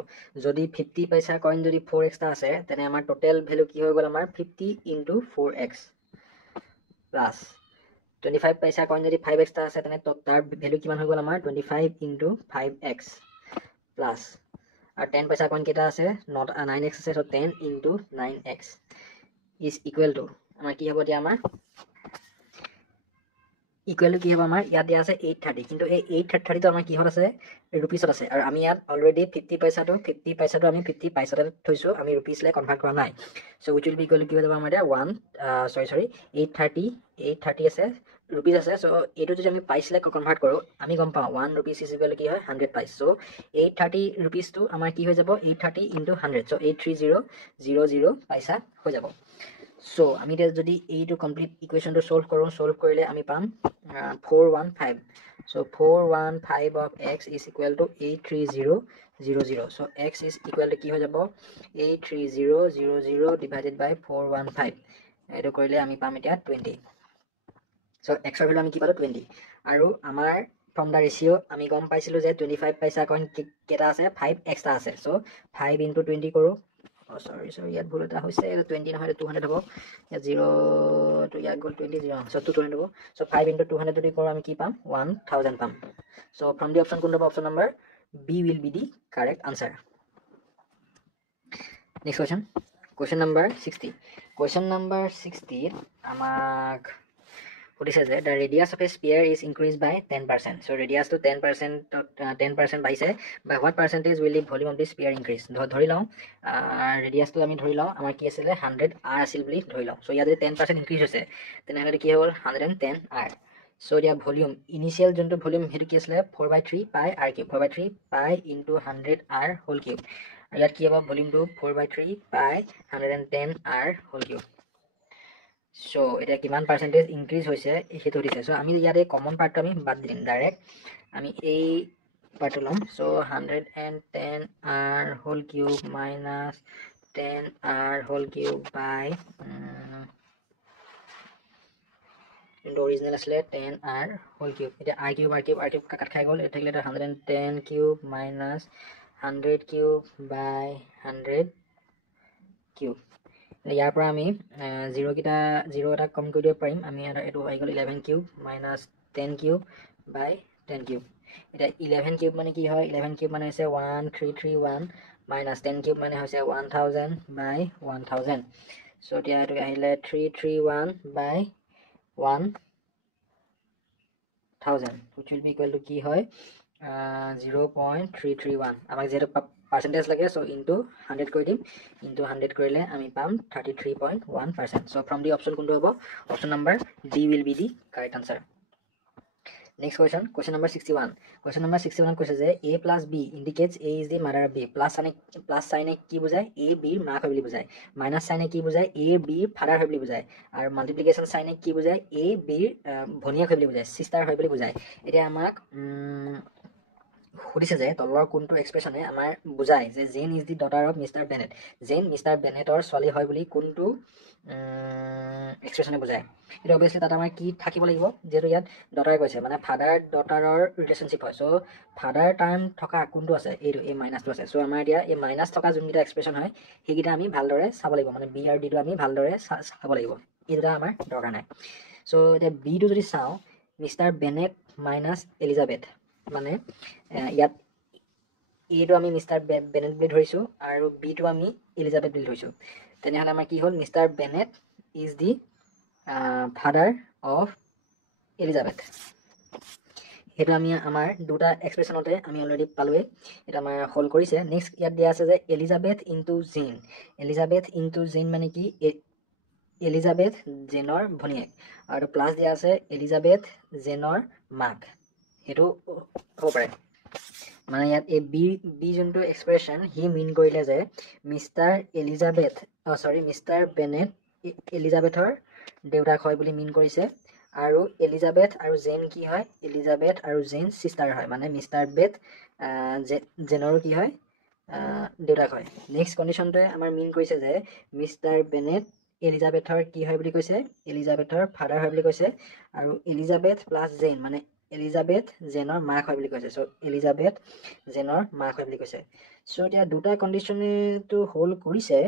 যদি 50 পইচা কইন যদি 4 এক্সট্ৰা আছে, তেনে আমাৰ টোটেল ভেলু কি হৈ গ'ল? আমাৰ 50 × 4x প্লাছ 25 পইচা কইন যদি 5 এক্সট্ৰা আছে, তেনে তাৰ ভেলু কিমান হৈ গ'ল? আমাৰ 25 × 5x প্লাছ আৰু 10 পইচা কইন কেইটা আছে? 9x আছে। চ' 10 × 9x ইজ ইকুৱেল টু আমাৰ কি হ'ব? এতিয়া আমাৰ ইকুৱেল টু কি হ'ব? আমাৰ ইয়াত দিয়া আছে 830, কিন্তু এই 830টো আমাৰ কিহত আছে? ৰুপিছত আছে। আৰু আমি ইয়াত অলৰেডি 50 পইচাটো আমি 50 পইচাতে থৈছোঁ, আমি ৰুপিছলৈ কনভাৰ্ট কৰা নাই। So' which will be equal to কি হৈ যাব আমাৰ এতিয়া 830 আছে, ৰুপিজ আছে। চ' এইটো যদি আমি পাইছলৈ কনভাৰ্ট কৰোঁ, আমি গম পাওঁ 1 ৰুপিজ ইজ ইকুৱেল টু কি হয়? 100 পাইছ। চ' 830 ৰুপিজটো আমাৰ কি হৈ যাব? 830 × 100। চ' 83000 পইচা হৈ যাব। চ' আমি এতিয়া যদি এইটো কমপ্লিট ইকুৱেশ্যনটো চল্ভ কৰোঁ, চল্ভ কৰিলে আমি পাম 415। চ' 415 of x is equal to 83000. So' x is equal to কি হৈ যাব? 83000 divided by 415। এইটো কৰিলে আমি পাম এতিয়া 20। চ' এক্সৰ ভেলু আমি কি পালোঁ? 20। আৰু আমাৰ ফ্ৰম দ্য ৰেচিঅ' আমি গম পাইছিলোঁ যে 25 পইচা কইন কেইটা আছে? 5 এক্সট্ৰা আছে। চ' 5 × 20 কৰোঁ। চৰি ইয়াত ভুল এটা হৈছে, 20 নহয় 200 হ'ব। ইয়াত 0টো ইয়াত গ'ল 20 0, চ' 200 হ'ব। চ' 5 × 200 যদি কৰোঁ আমি কি পাম? 1000 পাম। চ' ফ্ৰম দি অপশ্যন কোনটো হ'ব? Option number B will be the correct answer. Next question, question number 60। Question number 60 আমাক সুধিছে যে the radius of a sphere is increase by 10%। So' ৰেডিয়াছটো 10% বাঢ়িছে। By what percentage will the volume of the sphere increase? ধৰি লওঁ ৰেডিয়াছটো আমি ধৰি লওঁ আমাৰ কি আছিলে? 100R আছিল বুলি ধৰি লওঁ। চ' ইয়াত যদি 10% ইনক্ৰিজ হৈছে, তেনেহ'লে কি হ'ল? 110R। চ' এতিয়া ভলিউম ইনিচিয়েল যোনটো ভলিউম সেইটো কি আছিলে? 4/3 পাই r³ 4/3 পাই × 100R3। আৰু ইয়াত কি হ'ব? ভলিউমটো 4/3 পাই 110R3। চ' এতিয়া কিমান পাৰ্চেণ্টেজ ইনক্ৰিজ হৈছে সেইটো দিছে। চ' আমি ইয়াত এই কমন পাৰ্টটো আমি বাদ দিম, ডাইৰেক্ট আমি এই পাৰ্টটো ল'ম। চ' 110R³ মাইনাছ 10R³ বাই যোনটো অৰিজিনেল আছিলে 10R³ এতিয়া r³ কাট খাই গ'ল। এটা থাকিলে এটা 110³ মাইনাছ 100³ বাই 100 কিউব ইয়াৰ পৰা আমি 0 এটা কম কৰি দিব পাৰিম আমি এইটো হৈ গ'ল 11 কিউব মাইনাছ 10 কিউব বাই 10 কিউব এতিয়া 11 কিউব মানে কি হয় 11 কিউব মানে হৈছে 1331 মাইনাছ 10 কিউব মানে হৈছে 1000 বাই 1000 চ' এতিয়া এইটো আহিলে 331 বাই 1000 which will be equal to কি হয় 0.331 আমাক যেহেতু পাৰ্চেণ্টেজ লাগে চ' ইনটু 100 কৰি দিম ইনটু 100 কৰিলে আমি পাম 33.1%. চ' ফ্ৰম দি অপশ্যন কোনটো হ'ব option number D will be the correct answer next question number 61 কৈছে যে a plus b indicates a is the mother of b plus চাইনে কি বুজায় a b ৰ মাক হয় বুলি বুজায় মাইনাছ চাইনে কি বুজায় a b ৰ ফাদাৰ হয় বুলি বুজায় আৰু মাল্টিপ্লিকেশ্যন চাইনে কি বুজায় a b ৰ ভনীয়েক হয় বুলি বুজায় চিষ্টাৰ হয় বুলি বুজায় এতিয়া আমাক সুধিছে যে তলৰ কোনটো এক্সপ্ৰেছনে আমাৰ বুজায় যে Jane is the daughter of mister Bennet Jane mister বেনেটৰ ছোৱালী হয় বুলি কোনটো এক্সপ্ৰেছনে বুজায় এইটো অভিয়াছলি তাত আমাৰ কি থাকিব লাগিব যিহেতু ইয়াত ডটাৰ কৈছে মানে ফাদাৰ ডটাৰৰ ৰিলেশ্যনশ্বিপ হয় চ' ফাদাৰ টাৰ্ম থকা কোনটো আছে এইটো এই মাইনাছটো আছে চ' আমাৰ এতিয়া এই মাইনাছ থকা যোনকেইটা এক্সপ্ৰেছন হয় সেইকেইটা আমি ভালদৰে চাব লাগিব মানে বি আৰু ডিটো আমি ভালদৰে চাব লাগিব এই দুটা আমাৰ দৰকাৰ নাই চ' এতিয়া বিটো যদি চাওঁ মিষ্টাৰ বেনেট মাইনাছ এলিজাবেথ মানে ইয়াত এটো আমি মিষ্টাৰ বেনেট বুলি ধৰিছোঁ আৰু বিটো আমি এলিজাবেথ বুলি ধৰিছোঁ তেনেহ'লে আমাৰ কি হ'ল mister Bennett is the father of Elizabeth সেইটো আমি আমাৰ দুটা এক্সপ্ৰেছনতে আমি অলৰেডি পালোঁৱেই এটা আমাৰ হল কৰিছে নেক্সট ইয়াত দিয়া আছে যে এলিজাবেথ ইনটু জেন মানে কি এলিজাবেথ জেনৰ ভনীয়েক আৰু প্লাছ দিয়া আছে এলিজাবেথ জেনৰ মাক সেইটো হ'ব পাৰে মানে ইয়াত এই বি যোনটো এক্সপ্ৰেছন সি মিন কৰিলে যে মিষ্টাৰ বেনেট এলিজাবেথৰ দেউতাক হয় বুলি মিন কৰিছে আৰু এলিজাবেথ আৰু জেন কি হয় এলিজাবেথ আৰু জেন চিষ্টাৰ হয় মানে মিষ্টাৰ বেথ জেনৰো কি হয় দেউতাক হয় নেক্সট কণ্ডিশ্যনটোৱে আমাৰ মিন কৰিছে যে মিষ্টাৰ বেনেট এলিজাবেথৰ কি হয় বুলি কৈছে এলিজাবেথৰ ফাদাৰ হয় বুলি কৈছে আৰু এলিজাবেথ প্লাছ জেন মানে এলিজাবেথ জেনৰ মাক হয় বুলি কৈছে চ' এলিজাবেথ জেনৰ মাক হয় বুলি কৈছে চ' এতিয়া দুটা কণ্ডিশ্যনেটো হ'ল কৰিছে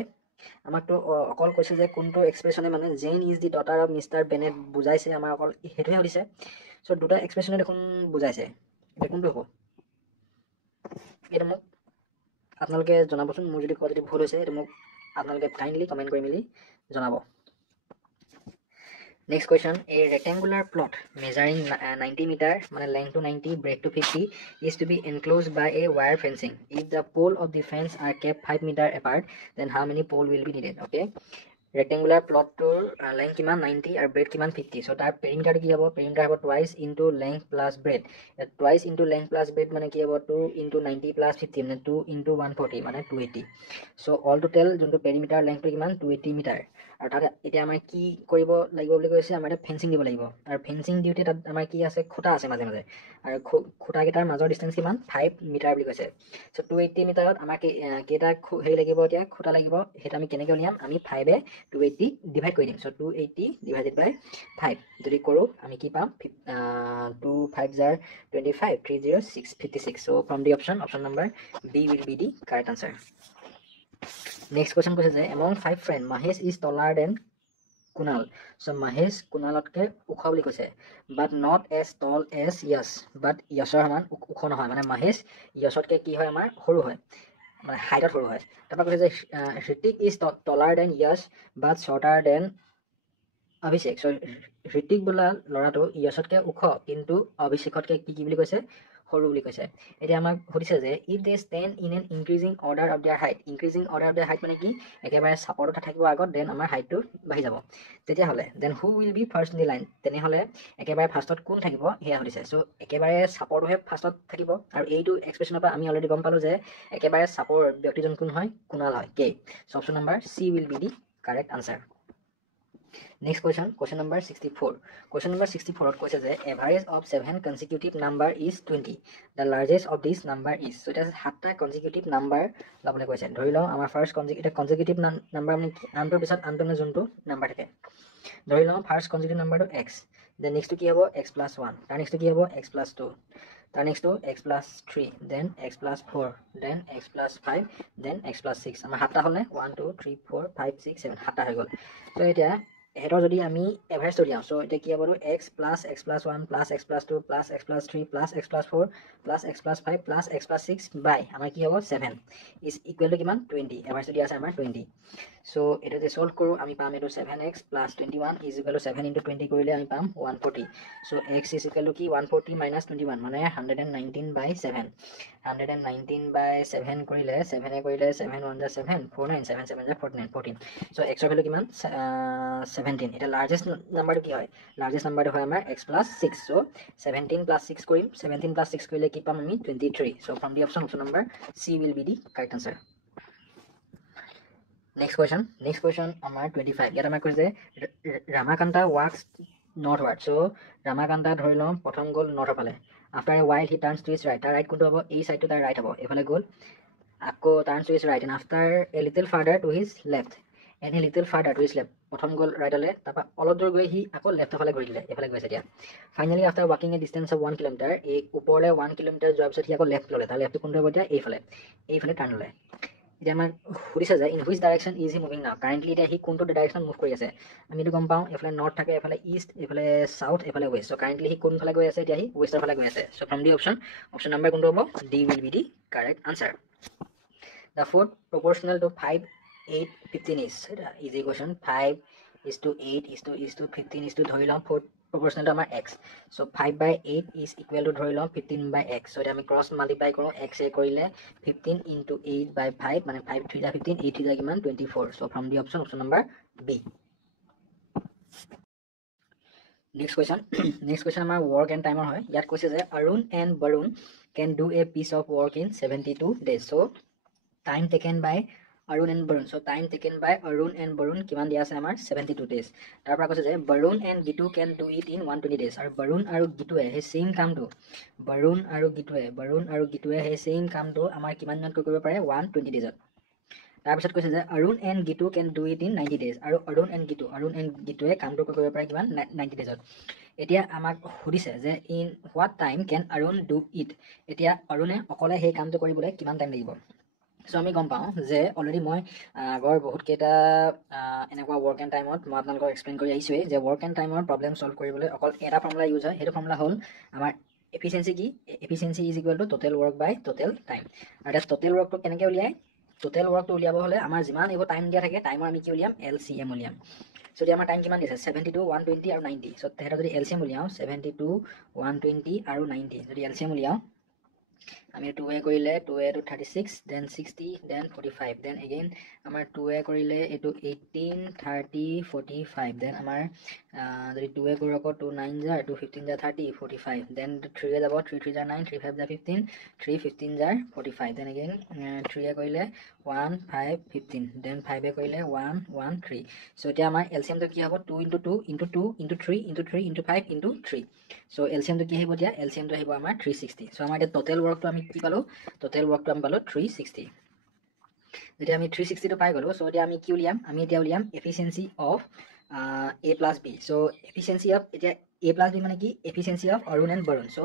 আমাকতো অকল কৈছে যে কোনটো এক্সপ্ৰেছনে মানে Jane is the daughter of mister Bennet বুজাইছে আমাৰ অকল সেইটোহে সুধিছে চ' দুটা এক্সপ্ৰেছনে দেখোন বুজাইছে এতিয়া কোনটো হ'ব এইটো মোক আপোনালোকে জনাবচোন মোৰ যদি কোৱা যদি ভুল হৈছে এইটো মোক আপোনালোকে কাইণ্ডলি কমেণ্ট কৰি মেলি জনাব Next question, a rectangular plot measuring 90 meter, length to 90, breadth to 50 is to be enclosed by a wire fencing. If the pole of the fence are kept 5 meter apart, then how many pole will be needed? Okay. Rectangular plot to length kiman 90 and breadth kiman 50. So that perimeter ki abo perimeter abo twice into length plus breadth. Twice into length plus breadth mane ki abo 2 into 90 plus 50 mane 2 into 140 mane 280. So all total jonto perimeter length to kiman 280 meter. আৰু তাত এতিয়া আমাৰ কি কৰিব লাগিব বুলি কৈছে আমাৰ এতিয়া ফেঞ্চিং দিব লাগিব আৰু ফেঞ্চিং দিওঁতে তাত আমাৰ কি আছে খুঁটা আছে মাজে মাজে আৰু খুঁটাকেইটাৰ মাজৰ ডিষ্টেঞ্চ কিমান 5 মিটাৰ বুলি কৈছে চ' 280 মিটাৰত আমাক কেইটা হেৰি লাগিব এতিয়া খুঁটা লাগিব সেইটো আমি কেনেকৈ উলিয়াম আমি 5এ 280 ডিভাইড কৰি দিম চ' 280 ডিভাইডেড বাই 5 যদি কৰোঁ আমি কি পাম 2 5 জাৰ 25 3 0 6 56 so' from the option number B will be the correct answer Next question কৈছে যে among 5 friends Mahesh is taller than Kunal. So Mahesh Kunalতকে ওখ বুলি কৈছে but not as tall as Yash. But Yashৰ সমান ওখ নহয় মানে Mahesh Yashতকে কি হয় আমাৰ সৰু হয় মানে হাইটত সৰু হয় তাৰপৰা কৈছে যে Hrithik is taller than Yash but shorter than Abhishek. So Hrithik বোলা ল'ৰাটো Yashতকে ওখ কিন্তু অভিষেকতকে কি বুলি কৈছে সৰু বুলি কৈছে এতিয়া আমাক সুধিছে যে if they stand in an increasing order of their height মানে কি একেবাৰে সাপোৰ্টত থাকিব আগত দেন আমাৰ হাইটটো বাঢ়ি যাব তেতিয়াহ'লে then who will be first in the line তেনেহ'লে একেবাৰে ফাৰ্ষ্টত কোন থাকিব সেয়া সুধিছে চ' একেবাৰে সাপোৰ্টহে ফাৰ্ষ্টত থাকিব আৰু এইটো এক্সপ্ৰেছনৰ পৰা আমি অলৰেডি গম পালোঁ যে একেবাৰে সাপোৰ্ট ব্যক্তিজন কোন হয় কুণাল হয় K so' option number C will be the correct answer Next question number 64. Question number 64 কৈছে যে average of 7 consecutive number is 20. The largest of this number is. So it is 7টা consecutive number লবলৈ কৈছে ধৰি লওঁ আমাৰ first consecutive number মানে আনটোৰ পিছত আনটো মানে যোনটো নাম্বাৰ থাকে ধৰি লওঁ ফাৰ্ষ্ট consecutive numberটো x দেন নেক্সটটো কি হ'ব x plus 1 তাৰ নেক্সটটো কি হ'ব x plus 2 তাৰ নেক্সটটো x plus 3 then x plus 4 then x plus 5 then x plus 6 আমাৰ সাতটা হ'লে 1 2 3 4 5 6 7 সাতটা হৈ গ'ল তো এতিয়া এহেতৰ যদি আমি এভাৰেজটো দিয়াওঁ চ' এতিয়া কি হ'ব x plus x plus 1 plus x plus 2 plus x plus 3 plus x plus 4 plus x plus 5 plus x plus 6 by আমাৰ কি হ'ব 7 is equal to কিমান 20 এভাৰেজটো দিয়া আছে আমাৰ 20 চ' এটা যে সলভ কৰোঁ আমি পাম এইটো 7x plus 21 is equal to 7 into 20 কৰিলে আমি পাম 140 চ' x is equal to কি 140 minus 21 মানে 119 by 7 119 by 7 কৰিলে 7 এ কৰিলে 7 1 যা 7 49 7 7 যা 49 14 চ' x ৰ ভ্যালু কিমান 17 এটা লাৰ্জেষ্ট নাম্বাৰটো কি হয় লাৰ্জেষ্ট নাম্বাৰটো হয় আমাৰ x plus 6 চ' 17 plus 6 কৰিম 17 plus 6 কৰিলে কি পাম আমি 23 চ' from the option number C will be the correct answer. Next question আমাৰ 25 ইয়াত আমাৰ কৈছে ৰামাকান্তা walks northward so ৰামাকান্তা ধৰি লওঁ প্ৰথম গ'ল নৰ্থৰ ফালে after a while he turns to his right তাৰ ৰাইট কোনটো হ'ব এই সাইডটো তাৰ ৰাইট হ'ব এফালে গ'ল আকৌ turns to his right and after a little further to his left and a little further to his left প্ৰথম গ'ল ৰাইটলে তাৰপা অলপ দূৰ গৈ সি আকৌ লেফটৰ ফালে ঘূৰি দিলে এফালে গৈছে এতিয়া finally after walking a distance of 1 kilometer এই ওপৰলে 1 কিলোমিটাৰ যোৱাৰ পিছত সি আকৌ লেফট ল'লে তাৰ লেফটটো কোনটো হ'ব এতিয়া এইফালে টাৰ্ণ ল'লে এতিয়া আমাক সুধিছে যে in which direction is he moving নাও কাৰেণ্টলি এতিয়া সি কোনটো ডাইৰেকশ্যন মুভ কৰি আছে আমি এইটো গম পাওঁ এফালে নৰ্থ থাকে এফালে ইষ্ট এফালে সাউথ এফালে ৱেষ্ট চ' কাৰেণ্টলি সি কোনফালে গৈ আছে এতিয়া সি ৱেষ্টৰ ফালে গৈ আছে so' from the option number কোনটো হ'ব D will be the correct answer the fourth proportional to 5 8 15 is easy question 5:8:15 ধৰি লওঁ fourth proportional to our x so 5/8 is equal to ধৰি লওঁ 15/x so এটা আমি cross multiply কৰোঁ x এ কৰিলে 15 into 8/5 মানে 5 3 * 15 8 3 কিমান 24 so from the option number B. Next question আমাৰ work and timer হয় ইয়াত কৈছে যে Arun and Barun can do a piece of work in 72 days so time taken by Arun and Barun so time taken by Arun and Barun কিমান দিয়া আছে আমাৰ 72 days তাৰ পৰা কৈছে যে Barun and Gitu can do it in 120 days আৰু Barun আৰু Gituৱে সেই same কামটো Barun আৰু Gituৱে সেই same কামটো আমাৰ কিমান দিনত কৰিব পাৰে 120 days তাৰ পিছত কৈছে যে Arun and Gitu can do it in 90 days আৰু Arun and Gituৱে কামটো কৰিব পাৰে কিমান 90 days এতিয়া আমাক সুধিছে যে in what time can Arun do it এতিয়া Arune অকলে সেই কামটো কৰিবলৈ কিমান টাইম লাগিব সো আমি গম পাওঁ যে অলৰেডি মই আগৰ বহুত কেইটা এনেকুৱা ৱৰ্ক এণ্ড টাইমত মই আপোনালোকক এক্সপ্লেইন কৰি আহিছোঁৱেই যে ৱৰ্ক এণ্ড টাইমৰ প্ৰব্লেম সলভ কৰিবলৈ অকল এটা ফৰ্মুলা ইউজ হয় সেইটো ফৰ্মুলা হ'ল আমাৰ এফিচিয়েঞ্চি কি efficiency is equal to total work by total time আৰু এতিয়া টোটেল ৱৰ্কটো কেনেকৈ উলিয়াই টোটেল ৱৰ্কটো উলিয়াব হ'লে আমাৰ যিমান এইবোৰ টাইম দিয়া থাকে টাইমৰ আমি কি উলিয়াম LCM উলিয়াম যদি আমাৰ টাইম কিমান দিছে 72 120 আৰু 90 সো তেহেঁতৰ যদি LCM উলিয়াওঁ 72 120 আৰু 90 যদি LCM উলিয়াওঁ আমি 2a কৰিলে 2a to 36 then 60 then 45 then again আমাৰ 2a কৰিলে এটো 18 30 45 then আমাৰ যদি 2a কৰো আকৌ 2 9 যা 2 15 যা 30 45 then 3a যাব 3 3 যা 9 3 5 যা 15 3 15 যা 45 then again 3a কৰিলে 1 5 15 then 5a কৰিলে 1 1 3 so এতিয়া আমাৰ LCM তো কি হ'ব 2 into 2 into 2 into 3 into 3 into 5 into 3 so LCM তো কি আহিব দিয়া LCM তো আহিব আমাৰ 360 so আমাৰ এটা টোটেল ৱৰ্কটো আমি কি পালো টোটেল ৱৰ্কটো আমি পালো 360 যেতিয়া আমি 360 তো পাই গলো সো এতিয়া আমি কি উলিয়াম আমি এতিয়া উলিয়াম efficiency of a plus b so efficiency of এতিয়া a plus b মানে কি efficiency of Arun and Barun so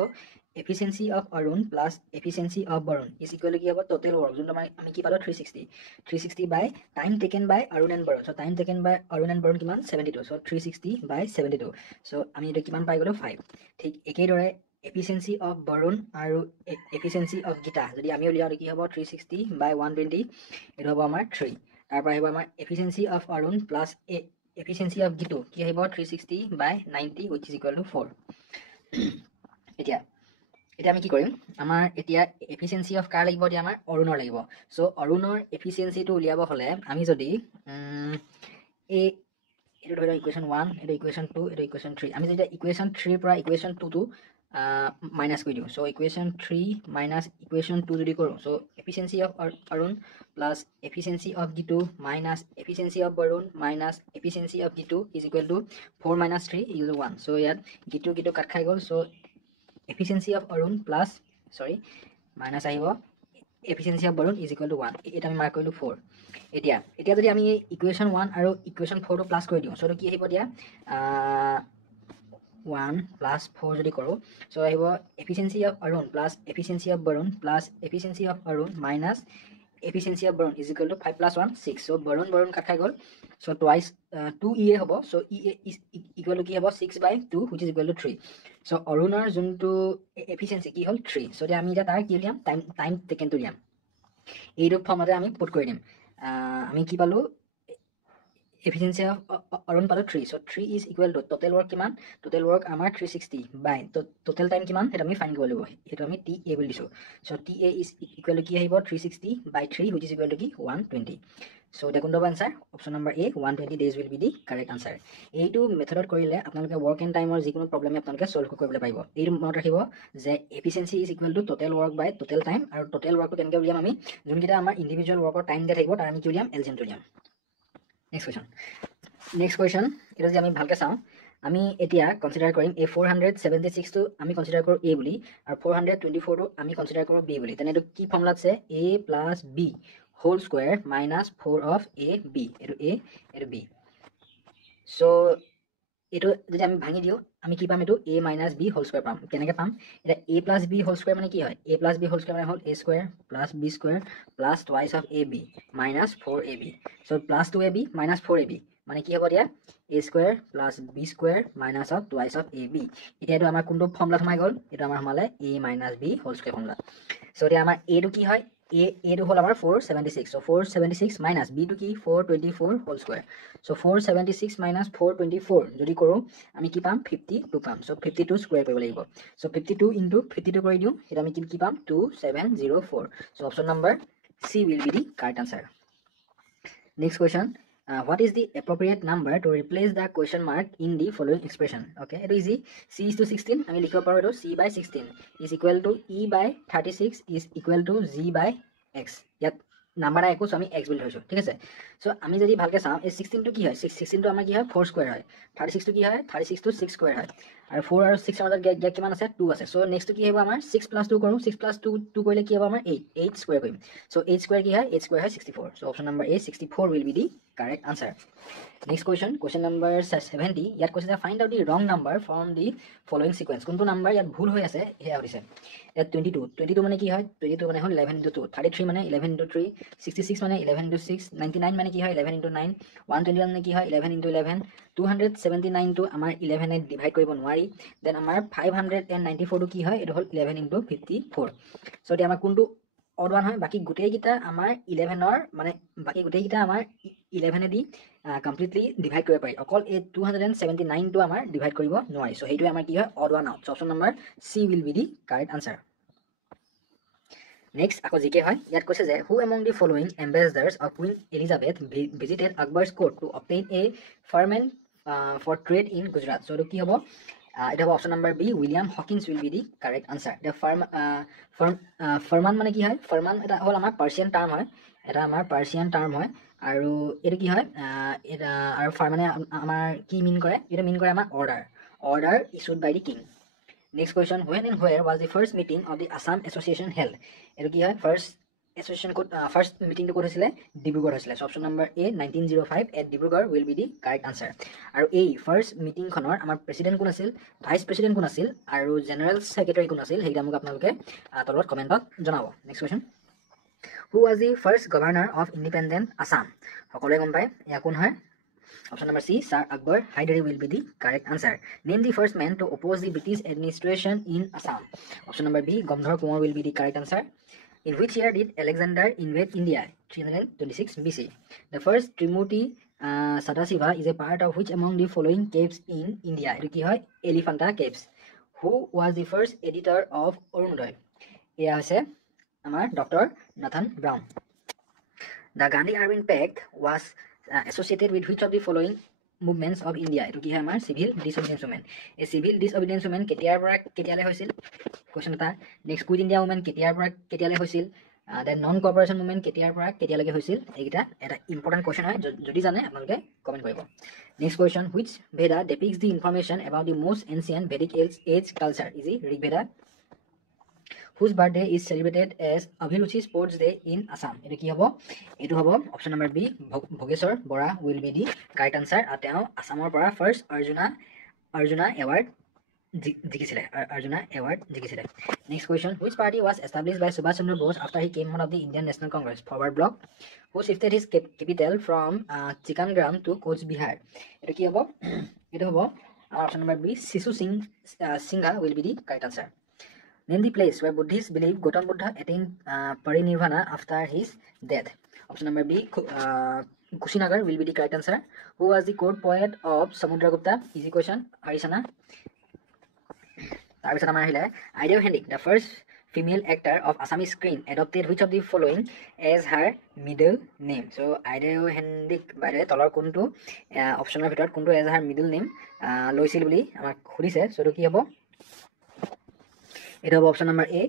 efficiency of Arun plus efficiency of Barun is equal to কি হ'ব total work যোনটো আমি কি পালো 360 by time taken by Arun and Barun so time taken by Arun and Barun কিমান 72 so 360 by 72 so আমি এটা কিমান পাই গলো 5 ঠিক একেদৰে efficiency of Barun আৰু efficiency of Gita যদি আমি উলিয়াও কি হ'ব 360 by 120 এটা হ'ব আমাৰ 3 তাৰ পৰা আহিব আমাৰ efficiency of Arun plus efficiency of Gitu কি আহিব 360 by 90 which is equal to 4 এতিয়া আমি কি কৰিম আমাৰ এতিয়া efficiency of কাৰ লাগিব দিয়া আমাৰ Arunৰ লাগিব সো Arunৰ efficiency টো উলিয়াব হলে আমি যদি এটো ধৰি ইকুৱেশ্যন 1 এটো ইকুৱেশ্যন 2 এটো ইকুৱেশ্যন 3 আমি যদি ইকুৱেশ্যন 3 পৰা ইকুৱেশ্যন 2 টো মাইনাস কৰি দিওঁ সো ইকুৱেশ্যন 3 মাইনাস ইকুৱেশ্যন 2 যদি কৰো so efficiency of Arun plus efficiency of Gitu minus efficiency of Barun minus efficiency of Gitu is equal to 4 minus 3 is 1 so ইয়াত Gitu কাট খাই গল so efficiency of Arun plus minus আহিব efficiency of Barun is equal to 1 এটা আমি mark কৰিলো 4 এতিয়া যদি আমি equation 1 আৰু ইকুৱেশ্যন 4 টো প্লাস কৰি দিওঁ সো কি আহিব দিয়া 1 plus 4 যদি কৰোঁ so আহিব efficiency of Arun plus efficiency of Barun plus efficiency of Arun minus efficiency of Barun is equal to 5 plus 1 6 so Barun কাট খাই গ'ল so twice 2 হ'ব so EA is equal to কি হ'ব 6 by 2 which is equal to 3 so Arunৰ যোনটো efficiency কি হ'ল 3 so আমি এটা তাৰ কি উলিয়াম টাইম টেকেনটো উলিয়াম এইটো ফৰ্মতে আমি পুট কৰি দিম আমি কি পালো efficiency of Arun পালো 3 so 3 is equal to total work কিমান total work আমাৰ 360 by total time কিমান এটা আমি ফাইন্ড কৰিব লাগিব এটা আমি TA বুলি দিছো so TA is equal to কি আহিব 360 by 3 which is equal to কি 120 so এটা কোনটো answer option number A 120 days will be the correct answer এইটো মেথডত কৰিলে আপোনালোকে work and time or যিকোনো প্ৰবলেম আপোনালোকে সলভ কৰিবলৈ পাৰিব এইটো মনত ৰাখিব যে efficiency is equal to total work by total time আৰু total work কেনেকৈ উলিয়াম আমি যোনকেইটা আমাৰ ইন্ডিভিজুৱেল workৰ টাইম দিয়া থাকিব তাৰ আমি কি উলিয়াম LCM টো উলিয়াম next question এটা যে আমি ভালকে চাওঁ আমি এতিয়া কনসিডাৰ কৰিম এই 476 টো আমি কনসিডাৰ কৰো A বুলি আৰু 424 টো আমি কনসিডাৰ কৰো B বুলি তেনে এটো কি ফৰ্মুলা আছে A + B whole square minus 4 of AB এটো A এটো B সো এটো যদি আমি ভাঙি দিও আমি কি পাম এটো A - B হোল স্কয়াৰ পাম কেনেকৈ পাম এটা A + B হোল স্কয়াৰ মানে কি হয় A + B হোল স্কয়াৰ মানে হল A square + B square + twice of AB minus 4AB so plus 2AB minus 4AB মানে কি হ'ব দিয়া A square + B square minus of twice of AB এটা এটো আমাৰ কোনটো ফৰ্মুলা সোমাই গল এটা আমাৰ সোমালে A - B whole square formula so এটা আমাৰ A টো কি হয় A টো হল আমাৰ 476 so 476 minus B টো কি 424 হোল স্কয়াৰ so 476 minus 424 যদি কৰো আমি কি পাম 52 পাম so 52 স্কয়াৰ কৰিব লাগিব so 52 into 52 কৰি দিও এটা আমি কি পাম 2704 so option number C will be the correct answer next question what is the appropriate number to replace the question mark in the following expression okay it is easy C is to 16 আমি লিখিব পাৰো এটো C by 16 is equal to E by 36 is equal to G by X ইয়াত number একো আমি x বুলি ধৰিছো ঠিক আছে সো আমি যদি ভালকে চাও এই 16 টো কি হয় 16 টো আমাৰ কি হয় 4 স্কয়াৰ হয় 36 টো কি হয় 36 টো 6 স্কয়াৰ হয় আৰু 4 আৰু 6 ৰ মাজত গ্যাপ কিমান আছে 2 আছে সো নেক্সট টো কি হ'ব আমাৰ 6 + 2 কৰো 6 + 2 কৰিলে কি হ'ব আমাৰ 8 স্কয়াৰ কৰিম সো 8 স্কয়াৰ কি হয় 8 স্কয়াৰ হয় 64 so option number A 64 will be the correct answer next question number 70 ইয়াত কৈছে find out the wrong number from the following sequence কোনটো নাম্বাৰ ইয়াত ভুল হৈ আছে হেয়া হৈছে ইয়াত 22 মানে কি হয় 22 মানে হল 11 into 2 33 মানে 11 into 3 66 মানে 11 into 6 99 মানে কি হয় 11 into 9 121 মানে কি হয় 11 into 11 279 টো আমাৰ 11 এ ডিভাইড কৰিব নোৱাৰি দেন আমাৰ 594 টো কি হয় এটো হল 11 into 54 সো এতিয়া আমাৰ কোনটো অড ওয়ান হয় বাকি গোটেই গিটা আমাৰ 11 ৰ মানে বাকি গোটেই গিটা আমাৰ 11 এ দি কমপ্লিটলি ডিভাইড কৰিব পাৰি অকল এই 279 টো আমাৰ ডিভাইড কৰিব নোৱাৰি সো হেইটো আমাৰ কি হয় odd one out option number C will be the correct answer next আকৌ জিকে হয় ইয়াত কৈছে যে who among the following ambassadors of Queen Elizabeth visited Akbar's court to obtain a firman for trade in Gujarat so কি হ'ব এটা হ'ব option number B William Hawkins will be the correct answer এটা ফৰমান মানে কি হয় ফৰমান এটা হল আমাৰ পাৰ্সিয়ান টাৰ্ম হয় এটা আমাৰ পাৰ্সিয়ান টাৰ্ম হয় আৰু এটা কি হয় এটা আৰু ফাৰমানে আমাৰ কি মিন কৰে এটা মিন কৰে আমাৰ order issued by the king next question when and where was the first meeting of the Assam Association held এটো কি হয় first meeting to ক'ত হৈছিলে ডিব্ৰুগড় হৈছিলে so option number A 1905 at Dibrugarh will be the correct answer আৰু এই first meeting খনৰ আমাৰ প্ৰেসিডেন্ট কোন আছিল ভাইস প্ৰেসিডেন্ট কোন আছিল আৰু জেনাৰেল সেক্ৰেটাৰী কোন আছিল হেইটা মোক আপোনালোকে তলত কমেন্টত জনাব next question who was the first governor of independent Assam সকলোৱে গম পায় ইয়া কোন হয় Option number C, Sir Akbar Hyderabad will be the correct answer. Name the first man to oppose the British administration in Assam. Option number B, Gamdhar Kumar will be the correct answer. In which year did Alexander invade India? 326 BC. The first Trimurti Sadasiva is a part of which among the following caves in India? It is Elephanta Caves. Who was the first editor of Arunodaya? Eya hoise amar Dr. Nathan Brown. The Gandhi-Irving Pact was associated with which of the following movements of India এটো কি হয় আমাৰ civil disobedience movement এই civil disobedience movement কেতিয়াৰ পৰা কেতিয়ালে হৈছিল question এটা নেক্সট কুইট ইণ্ডিয়া মুভমেন্ট কেতিয়াৰ পৰা কেতিয়ালে হৈছিল দেন নন কোঅপাৰেশন মুভমেন্ট কেতিয়াৰ পৰা কেতিয়ালৈকে হৈছিল এইটা এটা ইম্পৰ্টেন্ট কোৱেশ্চন হয় যদি জানে আপোনালোকে কমেন্ট কৰিব next question which Veda depicts the information about the most ancient Vedic age culture is it Rig Veda whose birthday is celebrated as Abhiruchi Sports Day in Assam এটো কি হ'ব এটো হ'ব option number B Bhogeswar Bora will be the correct answer আৰু তেওঁ আসামৰ পৰা first Arjuna award জিকিছিলে Arjuna Award জিকিছিলে next question which party was established by Subhash Chandra Bose after he came out of the Indian National Congress forward bloc who shifted his capital from Chikangram to Coach Bihar eto ki hobo eto hobo option number B Sisu Singha will be the correct answer name the place where Buddhists believe Gautam Buddha attained parinirvana after his death option number B Kushinagar will be the correct answer who was the court poet of Samudragupta easy question Harisana তাৰপিছত আমাৰ আহিলে Ideo Hendik the first female actor of Assamese screen adopted which of the following as her middle name so Ideo Hendik বাইৰে তলৰ কোনটো অপচনৰ ভিতৰত কোনটো as her middle name লৈছিল বুলি আমাক খুলিছে সো কি হ'ব এটা option number A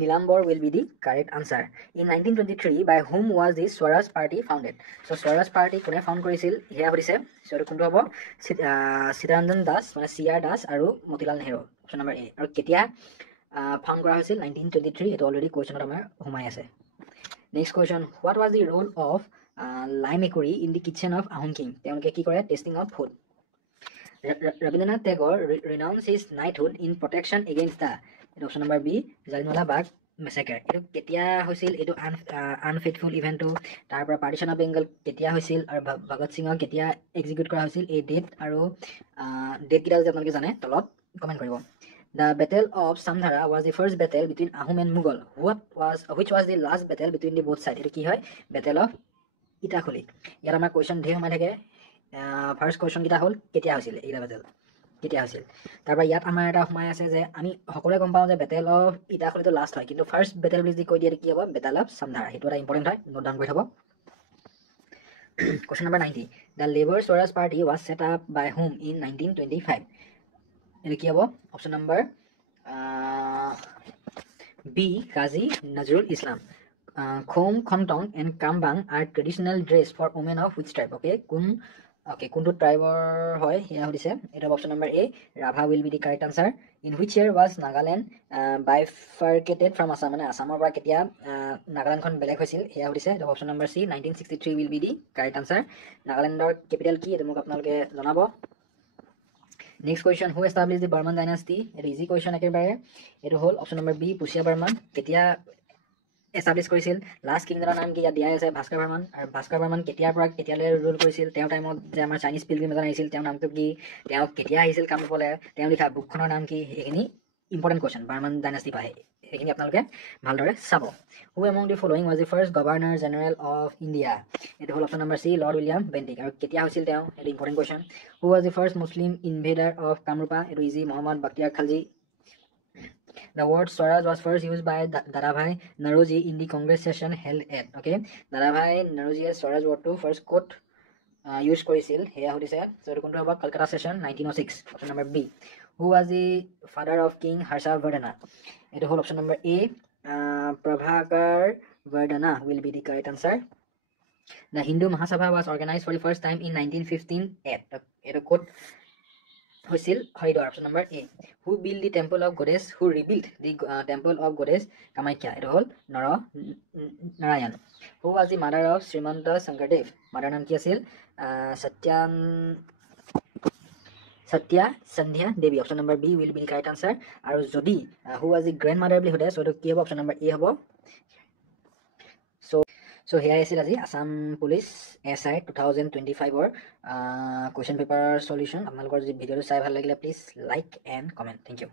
Nilambor will be the correct answer in 1923 by whom was the Swaraj party founded so Swaraj party কোনে ফাউন্ড কৰিছিল হিয়া কৰিছে সো কোনটো হ'ব Sitaranjan Das মানে CR Das আৰু Motilal Nehru option number A আৰু কেতিয়া ফাউন্ড কৰা হৈছিল 1923 এটা অলৰেডি কোৱেশ্চনত আমাৰ হুমাই আছে next question what was the role of Laimekuri in the kitchen of Ahom king তেওঁলোকে কি কৰে testing of food Rabindranath Tagore renounced his knighthood in protection against the option number B Jallianwala Bagh massacre eto ketia hoisil eto unfaithful event to tar pora partition of Bengal ketia hoisil aru Bhagat Singh ketia execute kora hoisil a date aru date kita je apnaloke jane tolot comment koribo The Battle of Samdhara was the first battle between Ahom and Mughal which was the last battle between the both sides eto ki hoy Battle of Itakholi yar amar question dhei humai thake first question kita hol ketia hoisil eira battle কেতিয়া হৈছিল তাৰপৰা ইয়াত আমাৰ এটা সময় আছে যে আমি সকলোৱে গম পাওঁ যে বেটেল অফ ইটাখলিটো লাষ্ট হয় কিন্তু ফাৰ্স্ট বেটেল বুলি যদি কৈ দিয়ে কি হ'ব বেটেল অফ সামধাৰা সেইটো এটা ইম্পৰ্টেন্ট হয় নোট ডাউন কৰি থব question number 90 the labor Swaraj party was set up by whom in 1925 এটো কি হ'ব option number B Qazi Nazrul Islam Khom Khontong and Kambang are traditional dress for women of which tribe okay কোনটো ট্ৰাইবৰ হয় হিয়া হৈছে এটা option number A Rabha will be the correct answer in which year was Nagaland bifurcated from Assam মানে আসামৰ পৰা কেতিয়া নাগালেণ্ডখন বেলেগ হৈছিল হিয়া হৈছে এটা option number C 1963 will be the correct answer নাগালেণ্ডৰ ক্যাপিটেল কি এটা মোক আপোনালোকে জনাব next question who established the Burman dynasty এটা ইজি question একেবাৰে এটো হল option number B Pushyavarman কেতিয়া এস্টাবলিশ কৰিছিল লাষ্ট কিংডমৰ নাম কি ইয়া দিয়া আছে ভাস্কৰ বৰ্মন আৰু ভাস্কৰ বৰ্মন কেতিয়াৰ পৰা কেতিয়ালৈ ৰুল কৰিছিল তেওঁ টাইমত যে আমাৰ চাইনিজ পিলগ্ৰিম এজন আহিছিল তেওঁৰ নামটো কি তেওঁ কেতিয়া আহিছিল কামৰূপলৈ তেওঁ লিখা বুকখনৰ নাম কি এখিনি ইম্পৰ্টেন্ট কোৱেশ্চন বাৰ্মান ডাইনাষ্টি পাহে এখিনি আপোনালোকে ভালদৰে চাব who among the following was the first governor general of India এটো হল option number C lord William Bentinck আৰু কেতিয়া হৈছিল তেওঁ এটো important question who was the first muslim invader of Kamrupa এটো easy Muhammad Bakhtiyar Khalji The word Swaraj was first used by Dadabhai Naroji in the Congress session held at okay Dadabhai Naroji Swaraj word to first quote use কৰিছিল হেয়া হৈছে so কোনটো হ'ব Kolkata session 1906 option number B who was the father of King Harsha Vardhana এটো হল option number A Prabhakar Vardhana will be the correct answer The Hindu Mahasabha was organized for the first time in 1915 at এটো quote হৈছিল Haridwar option number A who built the temple of goddess who rebuilt the temple of goddess Kamakhya এটো হল Narayan who was the mother of Srimanta Shankardev mother নাম কি আছিল Satya Sandhya Devi option number B will be the correct answer আৰু যদি who was the grandmother বুলি হতে so কি হ'ব option number A হ'ব so here is আজি Assam Police SI 2025 or question paper solution আপোনালোকৰ যদি ভিডিওটো চাই ভাল লাগিলে please like and comment thank you